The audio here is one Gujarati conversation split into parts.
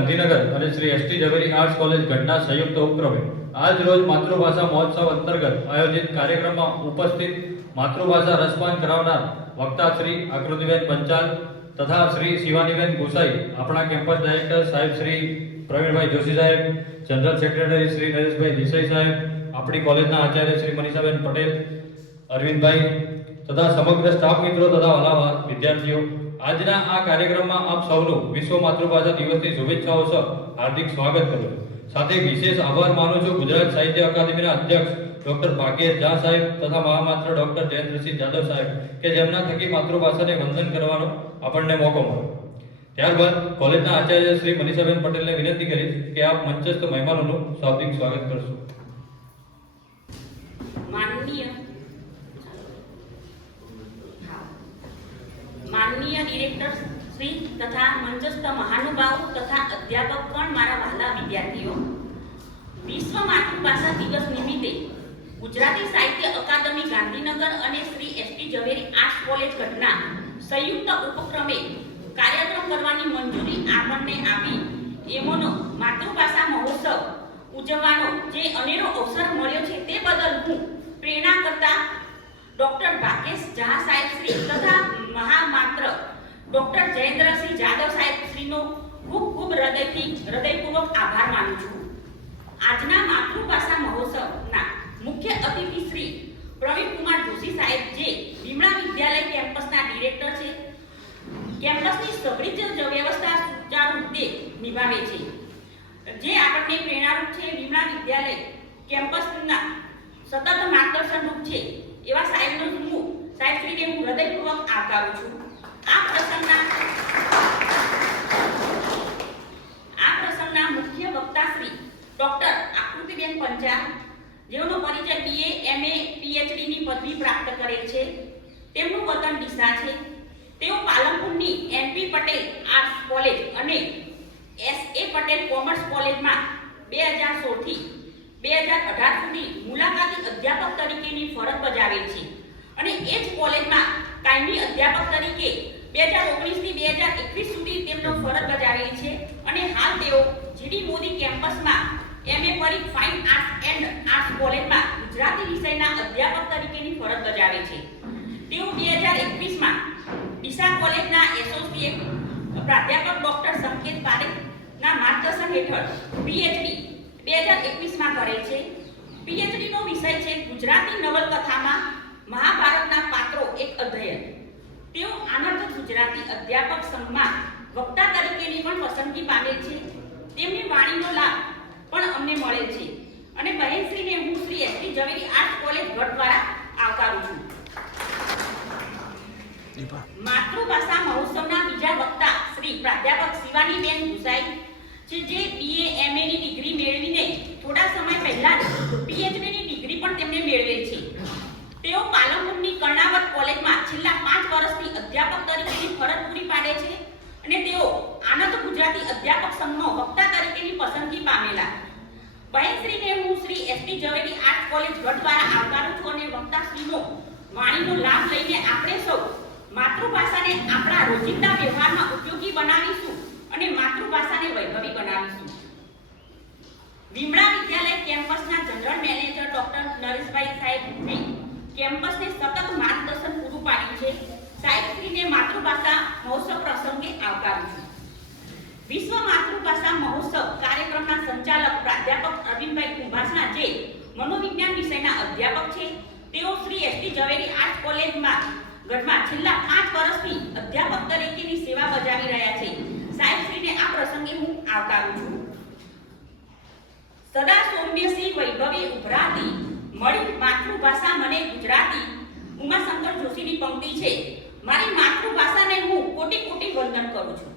ગાંધીનગર અને શ્રી એસટી ઝવેરી આર્ટ્સ કોલેજ ગઢના સંયુક્ત ઉપક્રમે આજ રોજ માતૃભાષા મહોત્સવ અંતર્ગત આયોજિત કાર્યક્રમમાં ઉપસ્થિત માતૃભાષા રસપાન કરાવનાર વક્તા શ્રી આકૃતિબેન પંચાલ તથા શ્રી શિવાનીબેન ગુસાઈ, આપણા કેમ્પસ ડાયરેક્ટર સાહેબ શ્રી પ્રવીણભાઈ જોશી સાહેબ, જનરલ સેક્રેટરી શ્રી નરેશભાઈ દેસાઈ સાહેબ, આપણી કોલેજના આચાર્ય શ્રી મનીષાબેન પટેલ, અરવિંદભાઈ તથા સમગ્ર સ્ટાફ મિત્રો તથા વાલા વિદ્યાર્થીઓ, આજના આ કાર્યક્રમમાં આપ સૌનું વિશ્વ માતૃભાષા દિવસની શુભેચ્છાઓ સહ હાર્દિક સ્વાગત કરું. સાથે વિશેષ આભાર માનું છું ગુજરાત સાહિત્ય અકાદમીના અધ્યક્ષ ડોક્ટર ભાગ્યેશ ઝા સાહેબ તથા મહામાત્ર ડોક્ટર જયેન્દ્રસિંહ જાદવ સાહેબ કે જેમના થકી માતૃભાષાને વંદન કરવાનો આપણને મોકો મળ્યો. ત્યારબાદ કોલેજના આચાર્ય શ્રી મનીષાબેન પટેલને વિનંતી કરીશ કે આપ મંચસ્થ મહેમાનોનું શાબ્દિક સ્વાગત કરશો. માનનીય ડિરેક્ટર શ્રી તથા મંચસ્થ મહાનુભાવો તથા અધ્યાપકગણ, મારા વહાલા વિદ્યાર્થીઓ, વિશ્વ માતૃભાષા દિવસ નિમિત્તે ગુજરાતી સાહિત્ય અકાદમી ગાંધીનગર અને શ્રી એસટી ઝવેરી આર્ટ્સ કોલેજ ગઢના સંયુક્ત ઉપક્રમે કાર્યક્રમ કરવાની મંજૂરી આપણને આપી એમનો માતૃભાષા મહોત્સવ ઉજવવાનો જે અનેરો અવસર મળ્યો છે તે બદલ હું પ્રેરણા કરતા ડોક્ટર ભાગ્યેશ ઝા સાહેબ શ્રી તથા મહામાત્ર ડોક્ટર જયેન્દ્રસિંહ જાદવ સાહેબ શ્રીનો ખૂબ ખૂબ હૃદયપૂર્વક આભાર માનું છું. આજના માતૃભાષા મહોત્સવના મુખ્ય અતિથિ શ્રી પ્રવીણકુમાર જોશી સાહેબ, જે લીમડા વિદ્યાલય કેમ્પસના ડિરેક્ટર છે, કેમ્પસની સઘળી જ વ્યવસ્થા સુચારુ રીતે નિભાવે છે, જે આપણને પ્રેરણારૂપ છે. લીમડા વિદ્યાલય કેમ્પસના સતત માર્ગદર્શનરૂપ છે એવા સાહેબશ્રીને હું હૃદયપૂર્વક આવકારું છું. આ પ્રસંગના મુખ્ય વક્તા શ્રી ડોક્ટર આકૃતિબેન પંચાલ, જેઓનો પરિચય BA, MA, PhD ની પદવી પ્રાપ્ત કરેલ છે. તેમનું વતન ડીસા છે. તેઓ પાલનપુરની NP પટેલ આર્ટ્સ કોલેજ અને SA પટેલ કોમર્સ કોલેજમાં 2016 થી 2018 સુધી મુલાકાતી અધ્યાપક તરીકેની ફરજ બજાવેલ છે અને એ જ કોલેજમાં કાયમી અધ્યાપક તરીકે 2019 થી 2021 સુધી તેમનો ફરજ બજાવેલી છે અને હાલ તેઓ GD મોદી કેમ્પસમાં MA Parikh fine arts and arts કોલેજમાં ગુજરાતી વિષયના અધ્યાપક તરીકેની ફરજ બજાવે છે. તેઓ 2021માં ડીસા કોલેજના એસોસિએટ પ્રાધ્યાપક ડોક્ટર સંકેત પારેખના માર્ગદર્શન હેઠળ PhD 2021માં કરેલ છે. PhD નો વિષય છે ગુજરાતી નવલકથામાં મહાભારતના પાત્રો એક અધ્યયન. તેઓ આનંદ ગુજરાતી અધ્યાપક સંઘમાં વક્તા તરીકેની પણ પસંદગી પામેલ છે. તેમની વાણીનો લાભ પણ અમને મળેલ છે અને બહેનશ્રીને હું શ્રી એસટી ઝવેરી આર્ટ્સ કોલેજ ગઢ દ્વારા આવકારું છું. માતૃભાષા મહોત્સવના બીજા વક્તા શ્રી પ્રાધ્યાપક શિવાનીબેન ગુસાઈ છે, જે BA, MA ની ડિગ્રી મેળવીને થોડા સમય પહેલા જ PhD ની ડિગ્રી પણ તેમને મેળવેલ છે. તેઓ પાલનપુરની કર્ણાવત કોલેજમાં છેલ્લા 5 વર્ષથી અધ્યાપક તરીકેની ફરજ પૂરી પાડે છે અને તેઓ આનંદ ગુજરાતી અધ્યાપક સંઘનો વક્તા તરીકેની પસંદગી પામેલા બહેનશ્રીને હું શ્રી એસટી ઝવેરી આર્ટ્સ કોલેજ ગઢ દ્વારા આવકારું છું અને વક્તાશ્રીનો વાણીનો લાભ લઈને આપણે સૌ માતૃભાષાને આપણા રોજિંદા વ્યવહારમાં ઉપયોગી બનાવીશું અને માતૃભાષાને વૈભવી બનાવીશું. લીમડા વિદ્યાલય કેમ્પસના જનરલ મેનેજર ડોક્ટર નરેશભાઈ સાહેબ કેમ્પસને સતત માર્ગદર્શન પૂરું પાડ્યું છે. સાહેબશ્રીને માતૃભાષા મહોત્સવ પ્રસંગે આવકારું છું. વિશ્વ માતૃભાષા મહોત્સવ કાર્યક્રમના સંચાલક પ્રાધ્યાપક અરવિંદભાઈ કુંભાસના, જે મનોવિજ્ઞાન વિષયના અધ્યાપક છે, તેઓ શ્રી એસટી ઝવેરી આર્ટ્સ કોલેજમાં ગઢમાં છેલ્લા 5 વર્ષથી અધ્યાપક તરીકેની સેવા બજાવી રહ્યા છે. સાહેબશ્રીને આ પ્રસંગે હું આવકારું છું. સદા સૌમ્યસી વૈભવી ઉભરાતી મળી માતૃભાષા મને ગુજરાતી. ઉમાશંકર જોશીની પંક્તિ છે. મારી માતૃભાષાને હું કોટી કોટી વંદન કરું છું.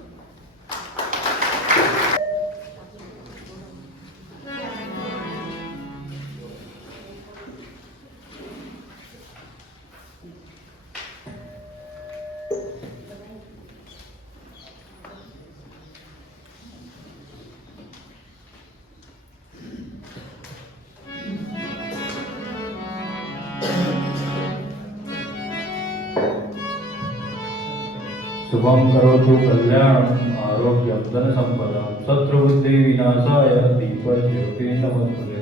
સર્વં કરોતુ કલ્યાણમ આરોગ્યમ ધન સંપદા શત્રુબુદ્ધિ વિનાશાય દીપજ્યોતિ નમસ્તે.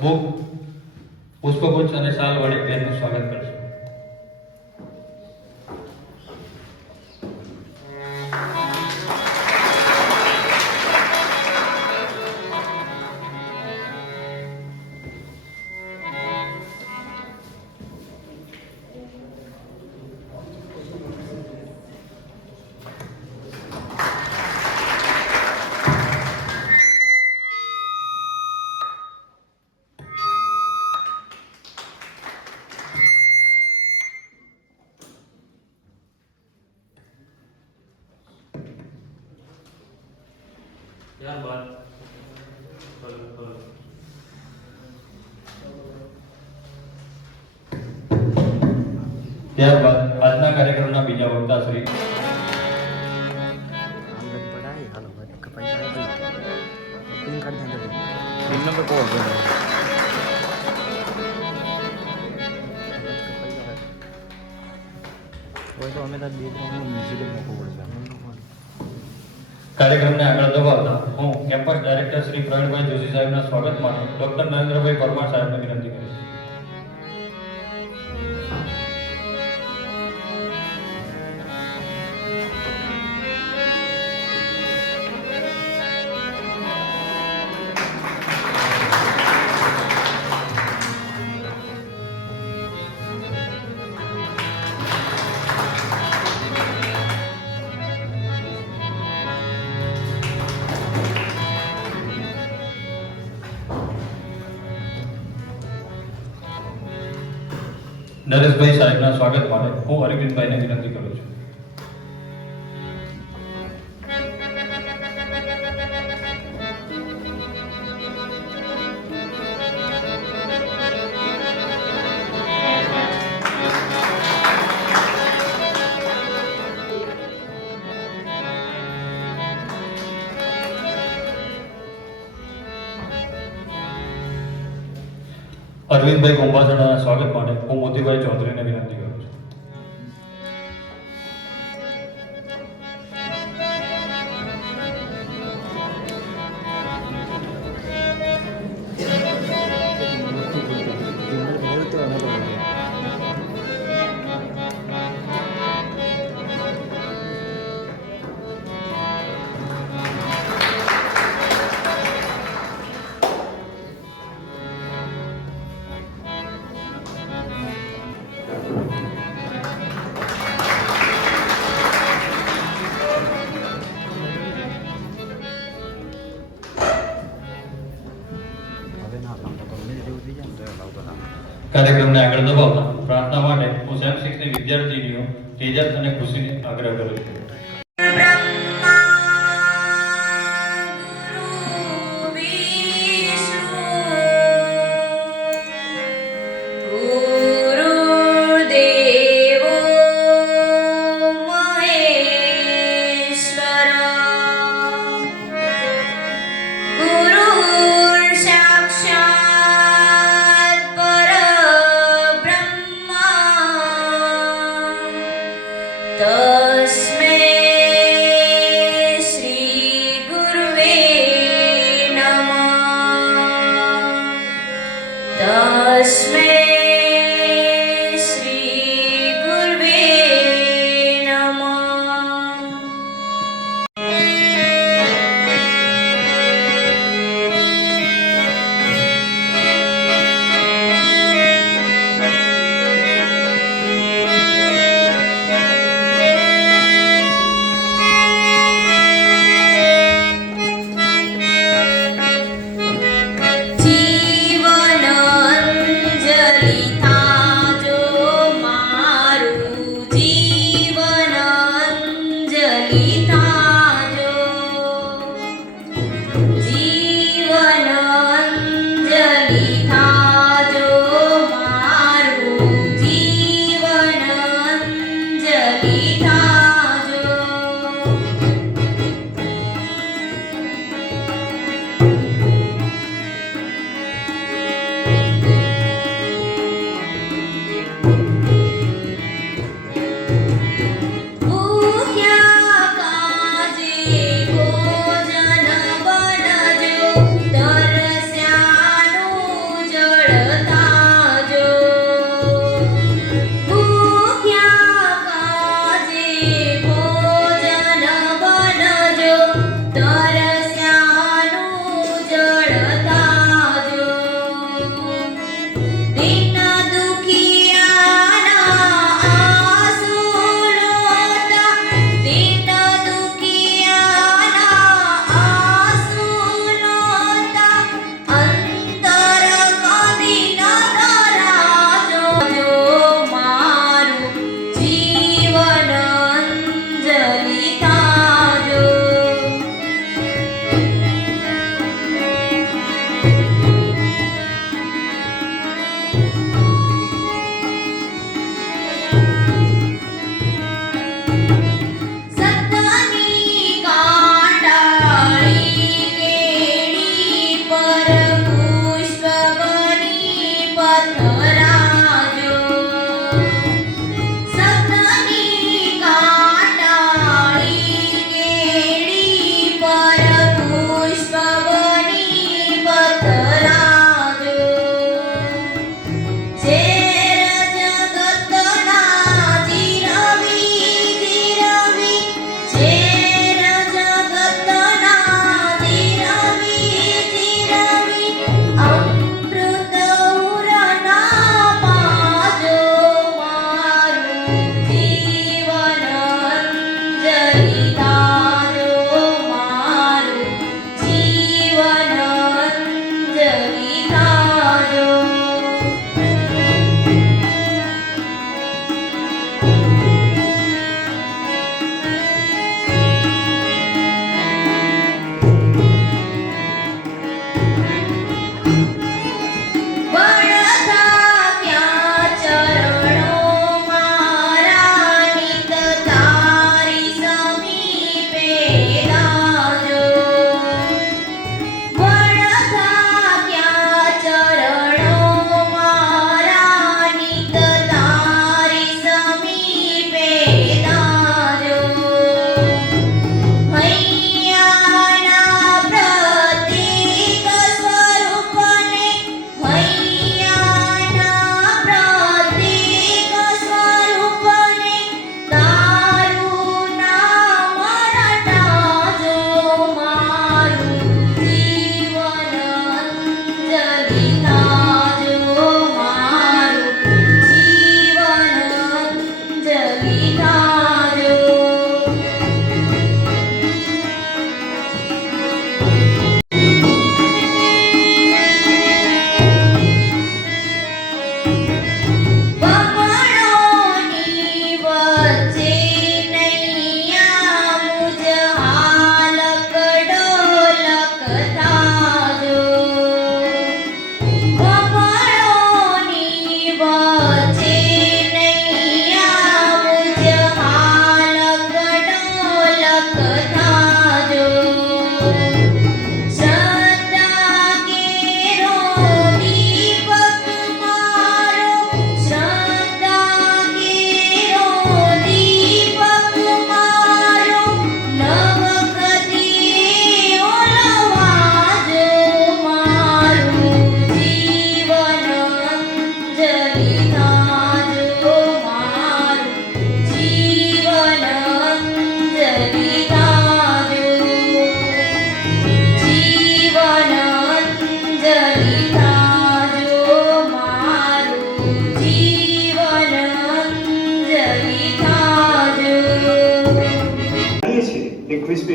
બુક પુષ્પગુચ્છ અને શાલ વડે બેનનું સ્વાગત કરશું. ત્યારબાદ આજના કાર્યક્રમના બીજા વક્તા શ્રી કાર્યક્રમને આગળ દબાવતા હું કેમ્પસ ડાયરેક્ટર શ્રી પ્રવીણભાઈ જોશી સાહેબના સ્વાગત માટે ડોક્ટર નરેન્દ્રભાઈ પરમાર સાહેબને વિનંતી કરીશ. નરેશભાઈ સાહેબના સ્વાગત માટે હું અરવિંદભાઈને વિનંતી કરું છું. અરવિંદભાઈ ગોંબાસણાના સ્વાગત માટે હું મોતીભાઈ ચૌધરીને વિનંતી કરું છું. કાર્યક્રમને આગળ દબાવતા પ્રાર્થના માટે હું સેમ 6 ની વિદ્યાર્થીનીઓ તેજસ અને ખુશીને આગ્રહ કરું છું. तस्मै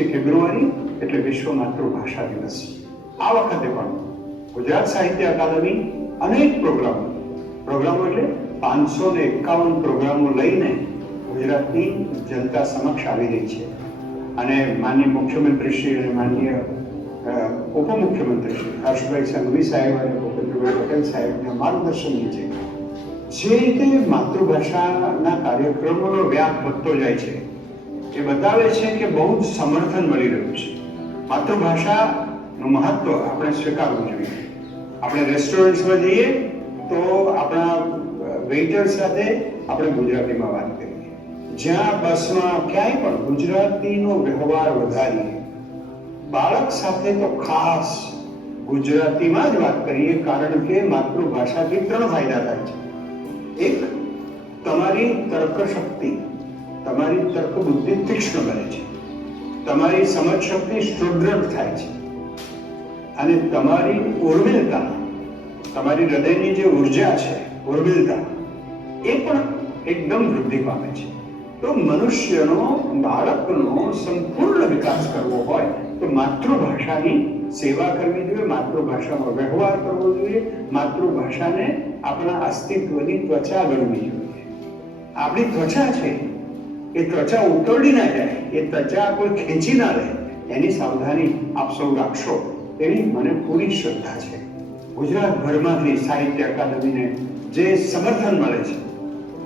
25મી ફેબ્રુઆરી એટલે વિશ્વ માતૃભાષા દિવસ. આ વખતે પણ ગુજરાત સાહિત્ય અકાદમી અનેક પ્રોગ્રામો એટલે 551 પ્રોગ્રામો લઈને ગુજરાતની જનતા સમક્ષ આવી રહી છે. અને માનનીય મુખ્યમંત્રી શ્રી અને માનનીય ઉપમુખ્યમંત્રી શ્રી હર્ષભાઈ સંઘવી સાહેબ અને ભૂપેન્દ્રભાઈ પટેલ સાહેબના માર્ગદર્શન નીચે જે રીતે માતૃભાષાના કાર્યક્રમોનો વ્યાપ વધતો જાય છે એ બતાવે છે કે બહુ જ સમર્થન મળી રહ્યું છે. માતૃભાષાનું મહત્વ આપણે સ્વીકારવું જોઈએ. આપણે રેસ્ટોરન્ટ્સમાં જઈએ તો આપણા વેઇટર સાથે આપણે ગુજરાતીમાં વાત કરીએ. જ્યાં બસમાં ક્યાંય પણ ગુજરાતીનો વ્યવહાર વધારીએ. બાળક સાથે તો ખાસ ગુજરાતીમાં જ વાત કરીએ, કારણ કે માતૃભાષાથી 3 ફાયદા થાય છે. એક, તમારી તર્ક શક્તિ, તમારી તર્ક બુદ્ધિ તીક્ષ્ણ બને છે, તમારી સમજ શક્તિ સુદૃઢ થાય છે અને તમારી ઉર્મિલતા, તમારી હૃદયની જે ઉર્જા છે, ઉર્મિલતા, એ પણ એકદમ વૃદ્ધિ પામે છે. તો મનુષ્યનો, બાળકનો સંપૂર્ણ વિકાસ કરવો હોય તો માતૃભાષાની સેવા કરવી જોઈએ, માતૃભાષામાં વ્યવહાર કરવો જોઈએ, માતૃભાષાને આપણા અસ્તિત્વની ત્વચા ગણવી જોઈએ. આપણી ત્વચા છે એ ત્વચા ઉતરડી ના જાય, એ ત્વચા કોઈ ખેંચી ના લે, એની સાવધાની આપ સૌ રાખશો એવી મને પૂરી શ્રદ્ધા છે. ગુજરાતભરમાંથી સાહિત્ય અકાદમીને જે સમર્થન મળે છે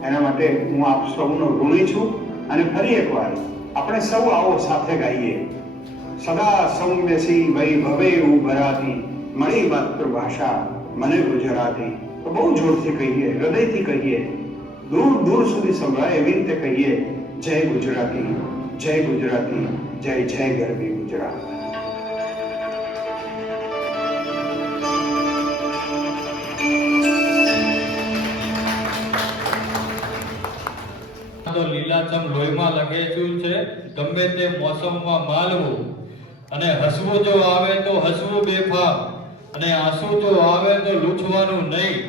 એના માટે હું આપ સૌનો ઋણી છું. અને ફરી એકવાર આપણે સૌ આવો સાથે ગાઈએ, સદા સૌમ્યસી વૈભવે ઉભરાતી, મળી માતૃભાષા મને ગુજરાતી. તો બહુ જોરથી કહીએ, હૃદયથી કહીએ, દૂર દૂર સુધી સંભળાય એવી રીતે કહીએ, જય ગુજરાતી, જય ગુજરાતી, જય જય ગરવી ગુજરાત. તો લીલાછમ લોહીમાં લખેલું છે, ગમે તે મોસમમાં માલવું, અને હસવું જો આવે તો હસવું બેફામ, અને આંસુ જો આવે તો લૂછવાનું નહીં,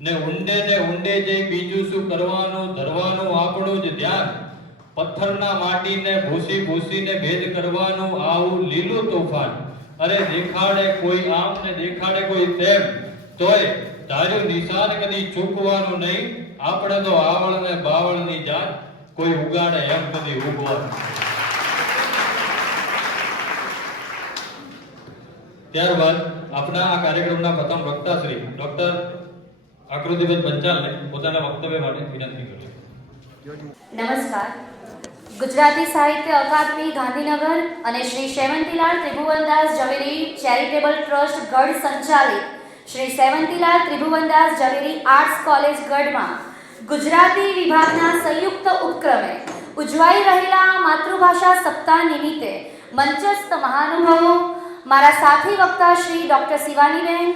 ને ઊંડે જઈ બીજું શું કરવાનું, ધરવાનું આપણું જ ધ્યાન, પથ્થરના માટીને ભૂસીને ભેદ કરવાનું આવું લીલું તોફાન. અરે દેખાડે કોઈ આમ ને દેખાડે કોઈ તેમ, તોય તારું નિશાન કદી ચૂકવાનું નહીં, આપણે તો આવળ ને બાવળની જાત, કોઈ ઉગાડે એમ કદી ઉગવાનું. ત્યારબાદ આપણા આ કાર્યક્રમના પ્રથમ વક્તા શ્રી ડોક્ટર આકૃતિબેન પંચાલને પોતાના વક્તવ્ય માટે વિનંતી કરીએ. નમસ્કાર. ગુજરાતી સાહિત્ય અકાદમી ગાંધીનગર અને શ્રી સેવંતીલાલ ત્રિભુવનદાસ ઝવેરી ચેરિટેબલ ટ્રસ્ટ ગઢ સંચાલિત શ્રી સેવંતીલાલ ત્રિભુવનદાસ ઝવેરી આર્ટ્સ કોલેજ ગઢમાં ગુજરાતી વિભાગના સંયુક્ત ઉપક્રમે ઉજવાઈ રહેલા માતૃભાષા સપ્તાહ નિમિત્તે મંચસ્થ મહાનુભાવો, મારા સાથી વક્તા શ્રી ડોક્ટર શિવાનીબેન,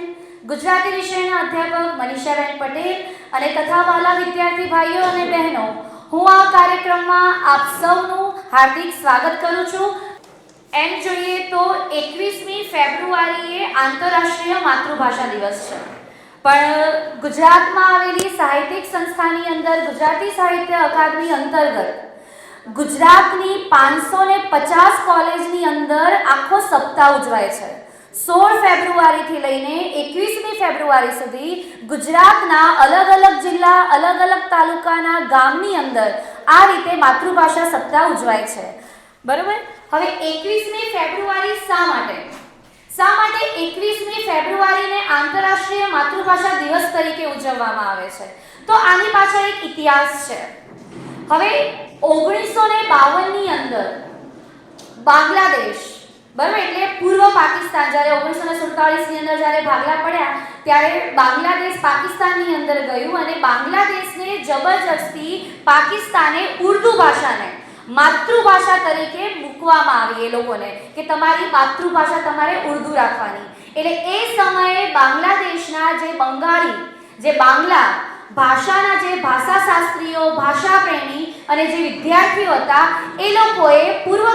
ગુજરાતી વિષયના અધ્યાપક મનીષાબેન પટેલ અને તથા વાલા વિદ્યાર્થી ભાઈઓ અને બહેનો, હું આ કાર્યક્રમમાં આપ સૌનું હાર્દિક સ્વાગત કરું છું. એમ જોઈએ તો 21મી ફેબ્રુઆરીએ આંતરરાષ્ટ્રીય માતૃભાષા દિવસ છે, પણ ગુજરાતમાં આવેલી સાહિત્યિક સંસ્થાની અંદર ગુજરાતી સાહિત્ય અકાદમી અંતર્ગત ગુજરાતની 550 કોલેજની અંદર આખો સપ્તાહ ઉજવાય છે. 16 ફેબ્રુઆરીથી લઈને 21મી ફેબ્રુઆરી સુધી ગુજરાતના અલગ અલગ જિલ્લા, અલગ અલગ તાલુકાના ગામની અંદર આ રીતે માતૃભાષા સપ્તાહ ઉજવાય છે. બરોબર. હવે 21મી ફેબ્રુઆરી શા માટે 21મી ફેબ્રુઆરીને આંતરરાષ્ટ્રીય માતૃભાષા દિવસ તરીકે ઉજવવામાં આવે છે? તો આની પાછળ એક ઇતિહાસ છે. હવે 1952ની અંદર બાંગ્લાદેશ, બરાબર, એટલે પૂર્વ પાકિસ્તાન, જ્યારે 1947ની અંદર જ્યારે ભાગલા પડ્યા ત્યારે બાંગ્લાદેશ પાકિસ્તાનની અંદર ગયું અને બાંગ્લાદેશને જબરજસ્તી પાકિસ્તાને ઉર્દુ ભાષાને માતૃભાષા તરીકે મૂકવામાં આવી, એ લોકોને કે તમારી માતૃભાષા તમારે ઉર્દુ રાખવાની. એટલે એ સમયે બાંગ્લાદેશના જે બંગાળી, જે બાંગ્લા ભાષાના જે ભાષાશાસ્ત્રીઓ, ભાષા પ્રેમી અને જે વિદ્યાર્થીઓ હતા એ લોકોએ પૂર્વ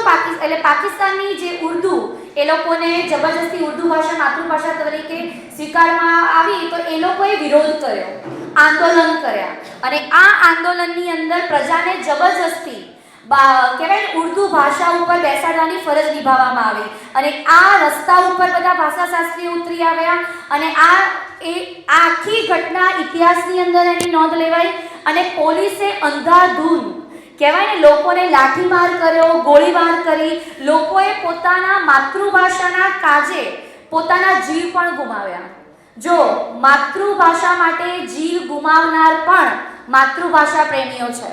પાકિસ્તાનની જે ઉર્દુ, એ લોકોને જબરજસ્તી ઉર્દુ ભાષા માતૃભાષા તરીકે સ્વીકારવામાં આવી તો એ લોકોએ વિરોધ કર્યો, આંદોલન કર્યા અને આ આંદોલનની અંદર પ્રજાને જબરજસ્તી કહેવાય ને ઉર્દુ ભાષા ઉપર બેસાડવાની ફરજ નિભાવવામાં આવી અને આ રસ્તા ઉપર બધા ભાષાશાસ્ત્રીઓ ઉતરી આવ્યા અને આખી ઘટના ઇતિહાસની અંદર એની નોંધ લેવાઈ અને પોલીસે અંધાધૂંધ કહેવાય ને લોકોને લાઠીમાર કર્યો, ગોળીબાર કરી, લોકોએ પોતાના માતૃભાષાના કાજે પોતાના જીવ પણ ગુમાવ્યા. જો માતૃભાષા માટે જીવ ગુમાવનાર પણ માતૃભાષા પ્રેમીઓ છે,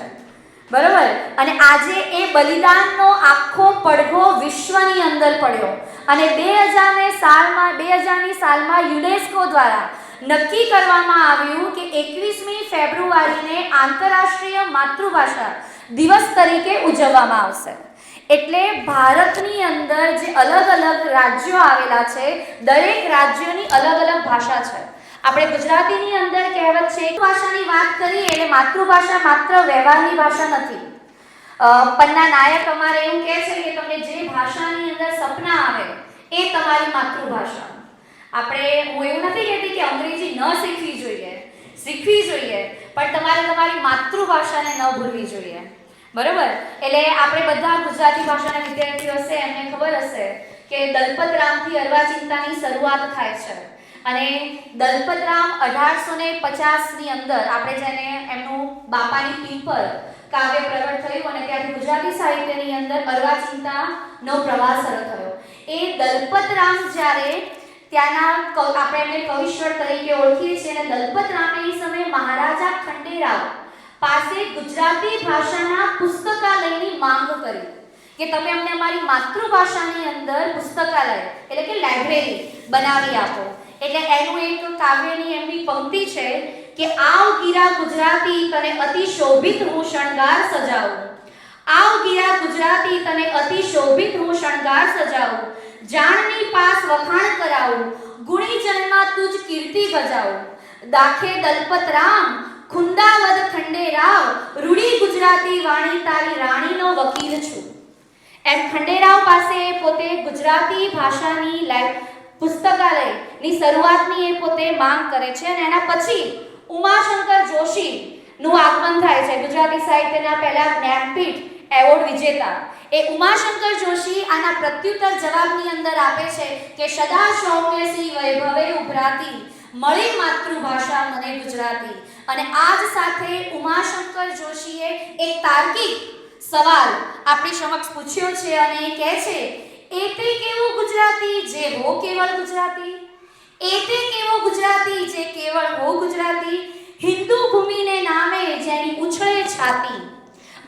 બરોબર. અને આજે એ બલિદાનનો આખો પડઘો વિશ્વની અંદર પડ્યો અને 2000ની સાલમાં યુનેસ્કો દ્વારા નક્કી કરવામાં આવ્યું કે 21મી ફેબ્રુઆરીને આંતરરાષ્ટ્રીય માતૃભાષા દિવસ તરીકે ઉજવવામાં આવશે. એટલે ભારતની અંદર જે અલગ અલગ રાજ્યો આવેલા છે, દરેક રાજ્યોની અલગ અલગ ભાષા છે. આપણે ગુજરાતીની અંદર કહેવત છે ભાષાની વાત કરીએ એટલે માતૃભાષા માત્ર વ્યવહારની ભાષા નથી. પન્ના નાયક અમારે એવું કહે છે કે તમને જે ભાષાની અંદર સપના આવે એ તમારી માતૃભાષા. હું એવું નથી કહેતી કે અંગ્રેજી ન શીખવી જોઈએ, શીખવી જોઈએ, પણ તમારે તમારી માતૃભાષાને ન ભૂલવી જોઈએ, બરોબર. એટલે આપણે બધા ગુજરાતી ભાષાના વિદ્યાર્થીઓ હશે, એમને ખબર હશે કે દલપતરામથી અર્વાચિંતાની શરૂઆત થાય છે અને દલપતરામ 1850ની અંદર આપણે જેને એમનું બાપાની પીપર કાવ્ય પ્રગટ થયું અને ત્યાંથી ગુજરાતી સાહિત્યની અંદર અર્વાચિંતાનો પ્રવાસ શરૂ થયો. એ દલપતરામ જ્યારે ત્યાંના આપણે એમને કવિશ્વર તરીકે ઓળખીએ છીએ અને દલપતરામે એ સમયે મહારાજા ખંડેરાવ પાસે ગુજરાતી ભાષાના પુસ્તકાલયની માંગ કરી કે તમે અમને અમારી માતૃભાષાની અંદર પુસ્તકાલય એટલે કે લાઇબ્રેરી બનાવી આપો. એટલે એનું એક કાવ્યની એમની પંક્તિ છે કે આવ ગીરા ગુજરાતી તને અતિ શોભિત હું શણગાર સજાવું, આવ ગીરા ગુજરાતી તને અતિ શોભિત હું શણગાર સજાવું, જાણની પાસ વખાણ કરાવું, ગુણી જન્મા તુજ કીર્તિ બજાવું, દાખે દલપત રામ ખુંદાવદ ખંડેરાવ, રૂડી ગુજરાતી વાણી તારી રાણીનો વકીલ છું. એમ ખંડેરાવ પાસે પોતે ગુજરાતી ભાષાની પુસ્તકાલયની શરૂઆતની એ પોતે માંગ કરે છે અને એના પછી ઉમાશંકર જોશીનું આગમન થાય છે, ગુજરાતી સાહિત્યના પહેલા જ્ઞાનપીઠ એવોર્ડ વિજેતા. એ ઉમાશંકર જોશી આના પ્રત્યુત્તર જવાબની અંદર આપે છે કે સદા સૌમ્યસી વૈભવે ઉભરાતી મળી માતૃભાષા મને ગુજરાતી. અને આજ સાથે ઉમાશંકર જોશીએ એક તાર્કિક સવાલ આપણી સમક્ષ પૂછ્યો છે અને એ કહે છે એતે કેવો ગુજરાતી જે હો કેવળ ગુજરાતી, એતે કેવો ગુજરાતી જે કેવળ હો ગુજરાતી, હિન્દુ ભૂમિને નામે જેની ઉછળે છાતી.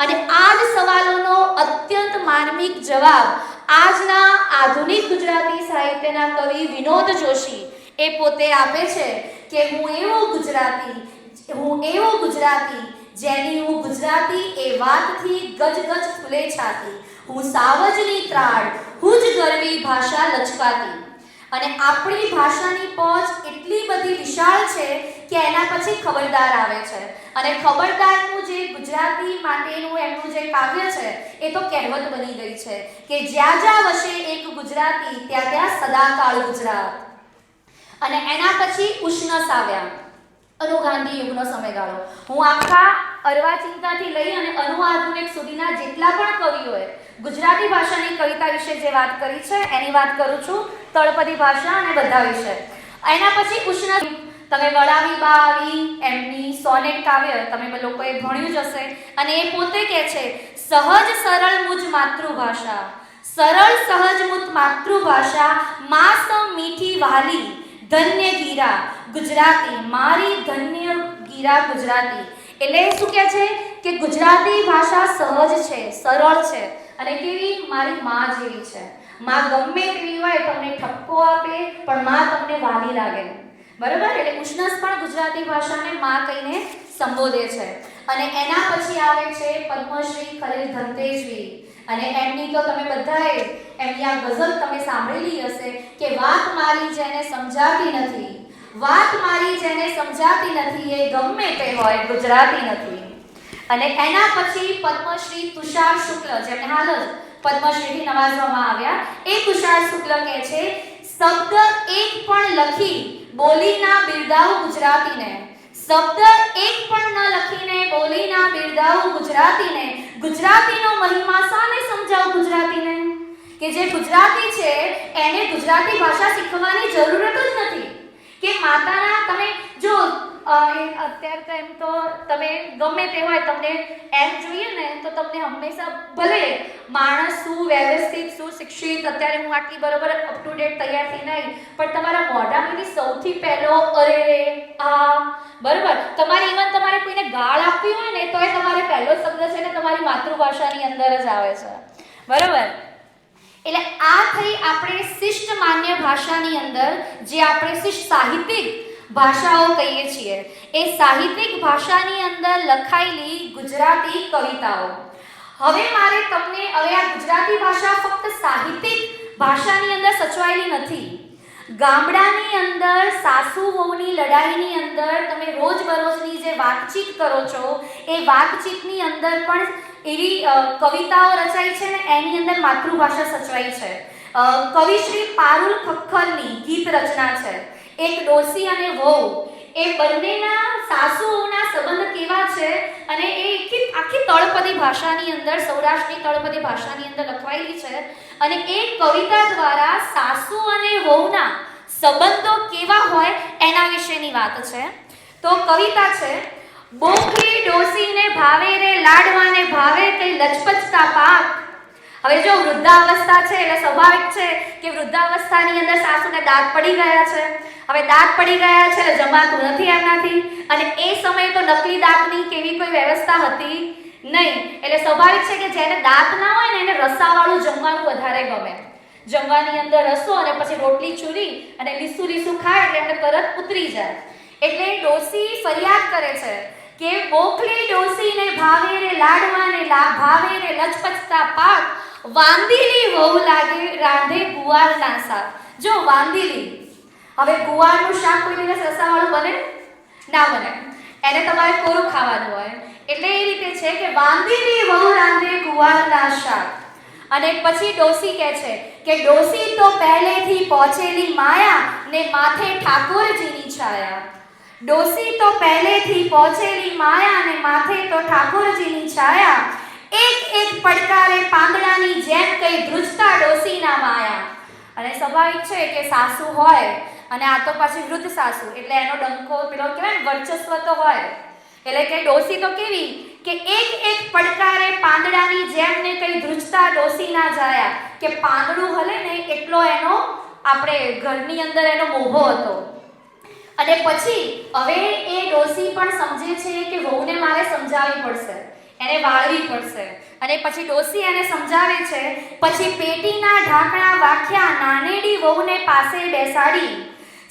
અને આ જ સવાલોનો અત્યંત માર્મિક જવાબ આજના આધુનિક ગુજરાતી સાહિત્યના કવિ વિનોદ જોશી એ પોતે આપે છે કે હું એવો ગુજરાતી જેની હું ગુજરાતી એ વાતથી ગજગજ ફૂલે છાતી, હું સાવજની ત્રાળ હું જ ગરવી ભાષા લચકાતી. અને આપણી ભાષાની પહોંચ એટલી બધી વિશાળ છે કે એના પછી ખબરદાર આવે છે અને ખબરદારનું જે ગુજરાતી માટેનું એમનું જે કાવ્ય છે એ તો કહેવત બની ગઈ છે કે જ્યાં જ્યાં વસે એક ગુજરાતી ત્યાં ત્યાં સદાકાળ ગુજરાત. અને એના પછી ઉષ્ણસ આવ્યા, અનુગાંધી યુગનો સમયગાળો. હું આખા અર્વાચિંતાથી લઈ અને અનુઆધુનિક સુધીના જેટલા પણ કવિઓએ ગુજરાતી ભાષાની કવિતા વિશે જે વાત કરી છે એની વાત કરું છું, તળપદી ભાષા અને બધા વિશે. એના પછી ઉષ્ણ તમે વડાવી બા આવી એમની સોનેટ કાવ્ય તમે લોકોએ ભણ્યું જ હશે અને એ પોતે કહે છે સહજ સરળ મુજ માતૃભાષા, સરળ સહજ મુજ માતૃભાષા, માસમ મીઠી વાલી ધન્ય ગીરા ગુજરાતી, મારી ધન્ય ગીરા ગુજરાતી. એટલે શું કહે છે કે ગુજરાતી ભાષા સહજ છે, સરળ છે અને કેવી મારી માં જેવી છે. માં ગમે તેવી હોય તમને ઠપકો આપે પણ માં તમને વાલી લાગે, બરાબર. એટલે ઉષ્ણસ પણ ગુજરાતી ભાષાને માં કહીને સંબોધે છે. અને એના પછી આવે છે પદ્મશ્રી ખલીલ ધનતેજવી અને એમની તો તમે બધાએ એમની આ ગઝલ તમે સાંભળેલી હશે કે વાત મારી જેને સમજાતી નથી, વાત મારી જેને સમજાતી નથી એ ગમે તે હોય ગુજરાતી નથી. અને એના પછી પદ્મશ્રી તુષાર શુક્લ જેમને હાલ જ પદ્મશ્રીથી નવાજવામાં આવ્યા, એ તુષાર શુક્લ કહે છે શબ્દ એક પણ લખી બોલીના બિરદાવ ગુજરાતીને, શબ્દ એક પણ ન લખીને બોલી ના બિરદાવું ગુજરાતીને, ગુજરાતીનો મહિમા શાને સમજાવું ગુજરાતીને? કે જે ગુજરાતી છે એને ગુજરાતી ભાષા શીખવાની જરૂરત જ નથી. કે માતાના તમે જો અત્યારે તો એમ તો તમે ગમે તે હોય તમને એમ જોઈએ ને તો તમને હંમેશા ભલે માણસ સુવ્યવસ્થિત સુશિક્ષિત અત્યારે હું આટલી બરોબર અપ ટુ ડેટ તૈયાર થઈને આવી પણ તમારા મોઢામાંથી સૌથી પહેલો અરે રે આ બરોબર તમારી ઇવન તમારે કોઈને ગાળ આપવી હોય ને તો એ તમારે પહેલો શબ્દ છે ને તમારી માતૃભાષાની અંદર જ આવે છે બરોબર. એટલે આ થઈ આપણે શિષ્ટ માન્ય ભાષાની અંદર જે આપણે શિષ્ટ સાહિત્યિક ભાષાઓ કહીએ છીએ એ સાહિત્યિક ભાષાની અંદર લખાયેલી ગુજરાતી કવિતાઓ. હવે મારે તમને હવે આ ગુજરાતી ભાષા ફક્ત સાહિત્યિક ભાષાની અંદર સચવાયેલી નથી. ગામડાની અંદર સાસુ વહુની લડાઈની અંદર તમે રોજબરોજની જે વાતચીત કરો છો એ વાતચીતની અંદર પણ એવી કવિતાઓ રચાઈ છે ને એની અંદર માતૃભાષા સચવાઈ છે. કવિ શ્રી પારુલ ખખ્ખરની ગીત રચના છે એક ડોસી અને વહુ એ બંનેના સાસુ વહુના સંબંધ કેવા છે અને એ આખી તળપદી ભાષાની અંદર સૌરાષ્ટ્રની તળપદી ભાષાની અંદર લખવાયેલી છે અને એ કવિતા દ્વારા સાસુ અને વહુના સંબંધો કેવા હોય એના વિશેની વાત છે. તો કવિતા છે બોખરી ડોસીને ભાવે રે લાડવાને ભાવે કઈ લચપચતા પાક. હવે જો વૃદ્ધાવસ્થા છે એટલે સ્વાભાવિક છે કે વૃદ્ધાવસ્થાની અંદર સાસુને દાંત પડી ગયા છે. હવે દાંત પડી ગયા છે એટલે જમાતું નથી એમનાથી અને એ સમયે તો નકલી દાંતની કેવી કોઈ વ્યવસ્થા હતી નહીં એટલે સ્વાભાવિક છે કે જેને દાંત ના હોય ને એને રસાવાળું જમવાનું વધારે ગમે. જમવાની અંદર રસો અને પછી રોટલી ચૂરી અને લીસું લીસું ખાય એટલે એમને તરત ઉતરી જાય. એટલે ડોસી ફરિયાદ કરે છે કે બોખલી ડોસીને ભાવે રે લાડવાને ભાવે રે લચપચતા પાક વાંદીલી વહુ લાગે રાંધે ગુવારના શાક. જો વાંદીલી હવે ગુવારનું શાક કોઈ દિવસ રસાવાળું બને ના બને એને તમારે કોરું ખાવાનું હોય એટલે એ રીતે છે કે વાંદીલી વહુ રાંધે ગુવારના શાક. અને પછી ડોસી કહે છે કે ડોસી તો પહેલેથી પહોંચેલી માયા ને માથે ઠાકોરજીની છાયા. ડોસી તો પહેલેથી પહોંચેલી માયા ને માથે તો ઠાકોરજીની છાયા. એક એક પડકારે પાંદડાની જેમ કઈ ધ્રુજતા ડોસીના માયા. અને સ્વાભાવિક છે કે સાસુ હોય અને આ તો પાછી વૃદ્ધ સાસુ એટલે એનો ડંકો પેલો કહેવાય વર્ચસ્વ તો હોય એટલે કે ડોસી તો કેવી કે એક એક પડકારે પાંદડાની જેમ ને કઈ ધ્રુજતા ડોસીના જાયા. કે પાંદડું હલે ને એટલો એનો આપણે ઘરની અંદર એનો મોભો હતો. અને પછી હવે એ ડોસી પણ સમજે છે કે વહુને મારે સમજાવવી પડશે એને વાળવી પડશે અને પછી ડોસી એને સમજાવે છે. પછી પેટીના ઢાંકણા વાખ્યા નાનેડી વહુને પાસે બેસાડી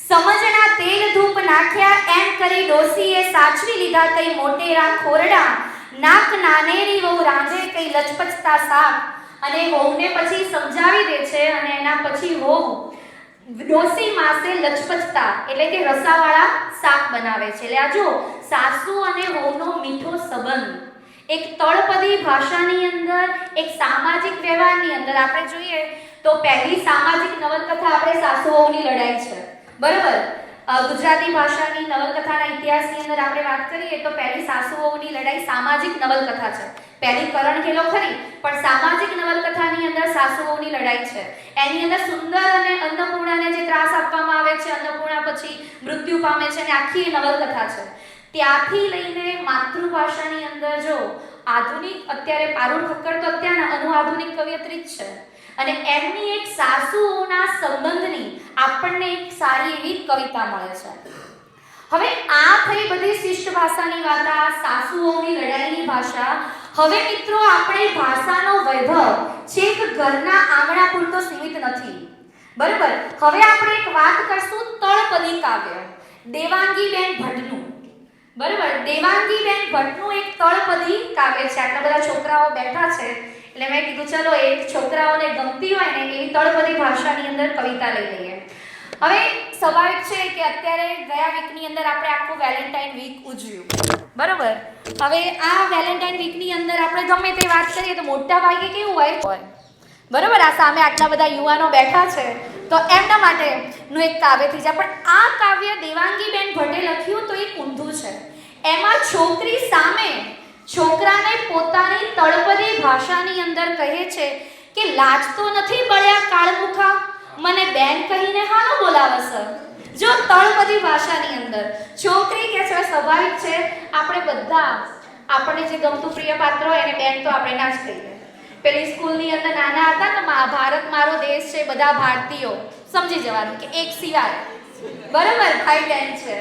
સમજણા તેલ ધૂપ નાખ્યા એમ કરી ડોસીએ સાચવી લીધા કઈ મોટેરા ખોરડા નાક નાનેરી વહુ રાંધે કઈ લચપચતા શાક. અને વહુને પછી સમજાવી દે છે અને એના પછી વહુ ડોસી માસે લચપચતા એટલે કે રસાવાળા શાક બનાવે છે. એટલે આ જો સાસુ અને વહુનો મીઠો સંબંધ એક તળપદી ભાષાની અંદર એક સામાજિક વ્યવહારની અંદર આપણે જોઈએ તો પહેલી સામાજિક નવલકથા આપણે સાસુ વહુની લડાઈ છે બરાબર. ગુજરાતી ભાષાની નવલકથાના ઇતિહાસની અંદર આપણે વાત કરીએ તો પહેલી સાસુ વહુની લડાઈ સામાજિક નવલકથા છે. પહેલી કરણ ખેલો ખરી પણ સામાજિક નવલકથાની અંદર સાસુ વહુની લડાઈ છે. એની અંદર સુંદર અને અન્નપૂર્ણાને જે ત્રાસ આપવામાં આવે છે અન્નપૂર્ણા પછી મૃત્યુ પામે છે અને આખી નવલકથા છે. ત્યાંથી લઈને માતૃભાષાની અંદર જો આધુનિક અત્યારે પારુલ ખક્કર તો અત્યારના અનુઆધુનિક કવિયત્રી જ છે અને એમની એક સાસુઓના સંબંધની આપણને એક સારી એવી કવિતા મળે છે. હવે આ થઈ બધી શિષ્ટ ભાષાની વાત આ સાસુઓની લડાઈની ભાષા. હવે મિત્રો આપણે ભાષાનો વૈભવ છેક ઘરના આંગણા પૂરતો સીમિત નથી બરાબર. હવે આપણે એક વાત કરશું તળપદી કાવ્ય દેવાંગીબેન ભટ્ટનું બરાબર. દેવાંગીબેન ભટ્ટનું એક તળપદી કાવ્ય છે. આટલા બધા છોકરાઓ બેઠા છે એટલે મેં કીધું ચલો એ છોકરાઓને ગમતી હોય ને એવી તળપદી ભાષાની અંદર કવિતા લઈ લઈએ. હવે સ્વાભાવિક છે કે અત્યારે ગયા વીકની અંદર આપણે આખું વેલેન્ટાઇન વીક ઉજવ્યું બરાબર. હવે આ વેલેન્ટાઇન વીકની અંદર આપણે ગમે તે વાત કરીએ તો મોટા ભાગે કેવું હોય બરાબર. આ સામે આટલા બધા યુવાનો બેઠા છે તો એમના માટેનું એક કાવ્ય થઈ જાય. પણ આ કાવ્ય દેવાંગીબેન ભટ્ટે લખ્યું તો એ ઊંધું છે. એમાં છોકરી સામે છોકરાને પોતાની તળપદી ભાષાની અંદર કહે છે કે લાજ તો નથી બળ્યા કાળમુખા, મને બેન કહીને હાનો બોલાવસ. જો તળપદી ભાષાની અંદર છોકરી કે છે, સ્વાભાવિક છે આપણે બધા આપણને જે ગમતું પ્રિય પાત્ર હોય એને બેન તો આપણે ના જ કહીએ. પેલી સ્કૂલની અંદર નાના હતા ને, ભારત મારો દેશ છે, બધા ભારતીયો, સમજી જવાનું કે એક સિવાય, બરાબર, ભાઈ બહેન છે.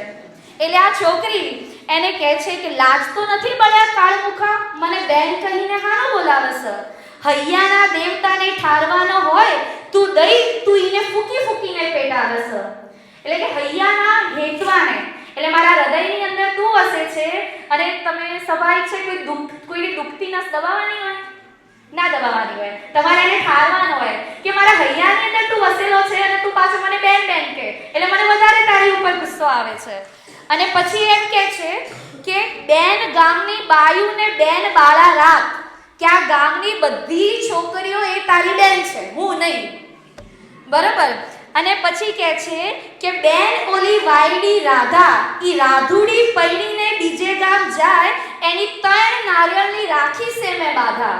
એટલે આ છોકરી એને કહે છે કે લાજ તો નથી બળ્યા કાળમુખા, મને બેન કહીને હાનો બોલાવસ. હૈયાના દેવતાને ઠારવાનો હોય તું દઈ તું ઈને ફૂકી ફૂકીને પેટાવસ. એટલે કે હૈયાના હેતવાને, એટલે મારા હૃદયની અંદર તું વસે છે અને તમે સ્વાભાવિક છે કોઈની દુખતી નસ દબાવવાની હોય ના દબાવવાની હોય, તમારે એને ઠારવાનો હોય કે મારા હૈયાની અંદર તું વસેલો છે અને તું પાછો મને બેન બેન કે, એટલે મને વધારે તારી ઉપર ગુસ્સો આવે છે. અને પછી એમ કહે છે કે બેન ગામની બાયુને બેન બાળા રાખ, કે આ ગામની બધી છોકરીઓ એ તારી બેન છે, હું નહીં, બરાબર. અને પછી કહે છે કે બેન ઓલી વાયડી રાધા, ઈ રાધુડી પૈણીને બીજે ગામ જાય, એની 3 નારિયેળની રાખી છે મેં બાધા.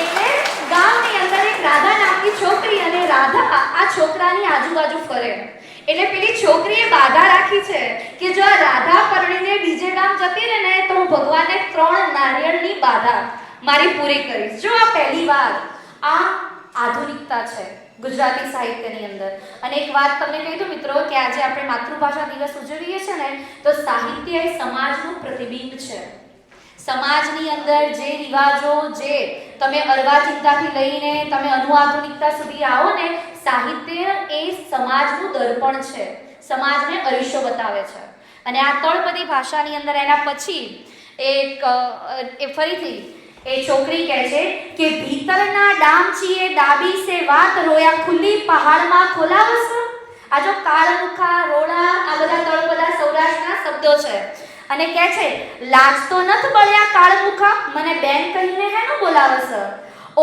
એટલે ગામની અંદર એક રાધા નામની છોકરી અને રાધા આ છોકરાની આજુબાજુ ફરે. એટલે પેલી છોકરીએ બાધા રાખી છે કે જો આ રાધા પરણીને બીજે ગામ જતી રહે ને તો હું ભગવાનને 3 નારિયેળની બાધા મારી પૂરી કરીશ. જો આ પહેલી વાર આ આધુનિકતા છે ગુજરાતી સાહિત્યની અંદર. અને એક વાત તમને કહી દઉં મિત્રો કે આજે આપણે માતૃભાષા દિવસ ઉજવીએ છીએ ને, તો સાહિત્ય એ સમાજનું પ્રતિબિંબ છે. સમાજની અંદર જે રિવાજો, જે તમે અર્વાચિંતાથી લઈને તમે અનુઆધુનિકતા સુધી આવો ને, સાહિત્ય એ સમાજનું દર્પણ છે, સમાજને અરીસો બતાવે છે. અને આ તળપદી ભાષાની અંદર એના પછી એ ફરીથી એ છોકરી કહે છે કે ભીતરના ડામચીએ ડાબી સે વાત રોયા ખુલ્લી પહાડમાં ખોલાવસ. આ જો કાળમુખા, રોડા, આ બધા તળપદા સૌરાષ્ટ્રના શબ્દો છે. અને કહે છે લાજ તો નથ બળ્યા કાળમુખા, મને બેન કહીને હેનો બોલાવસ.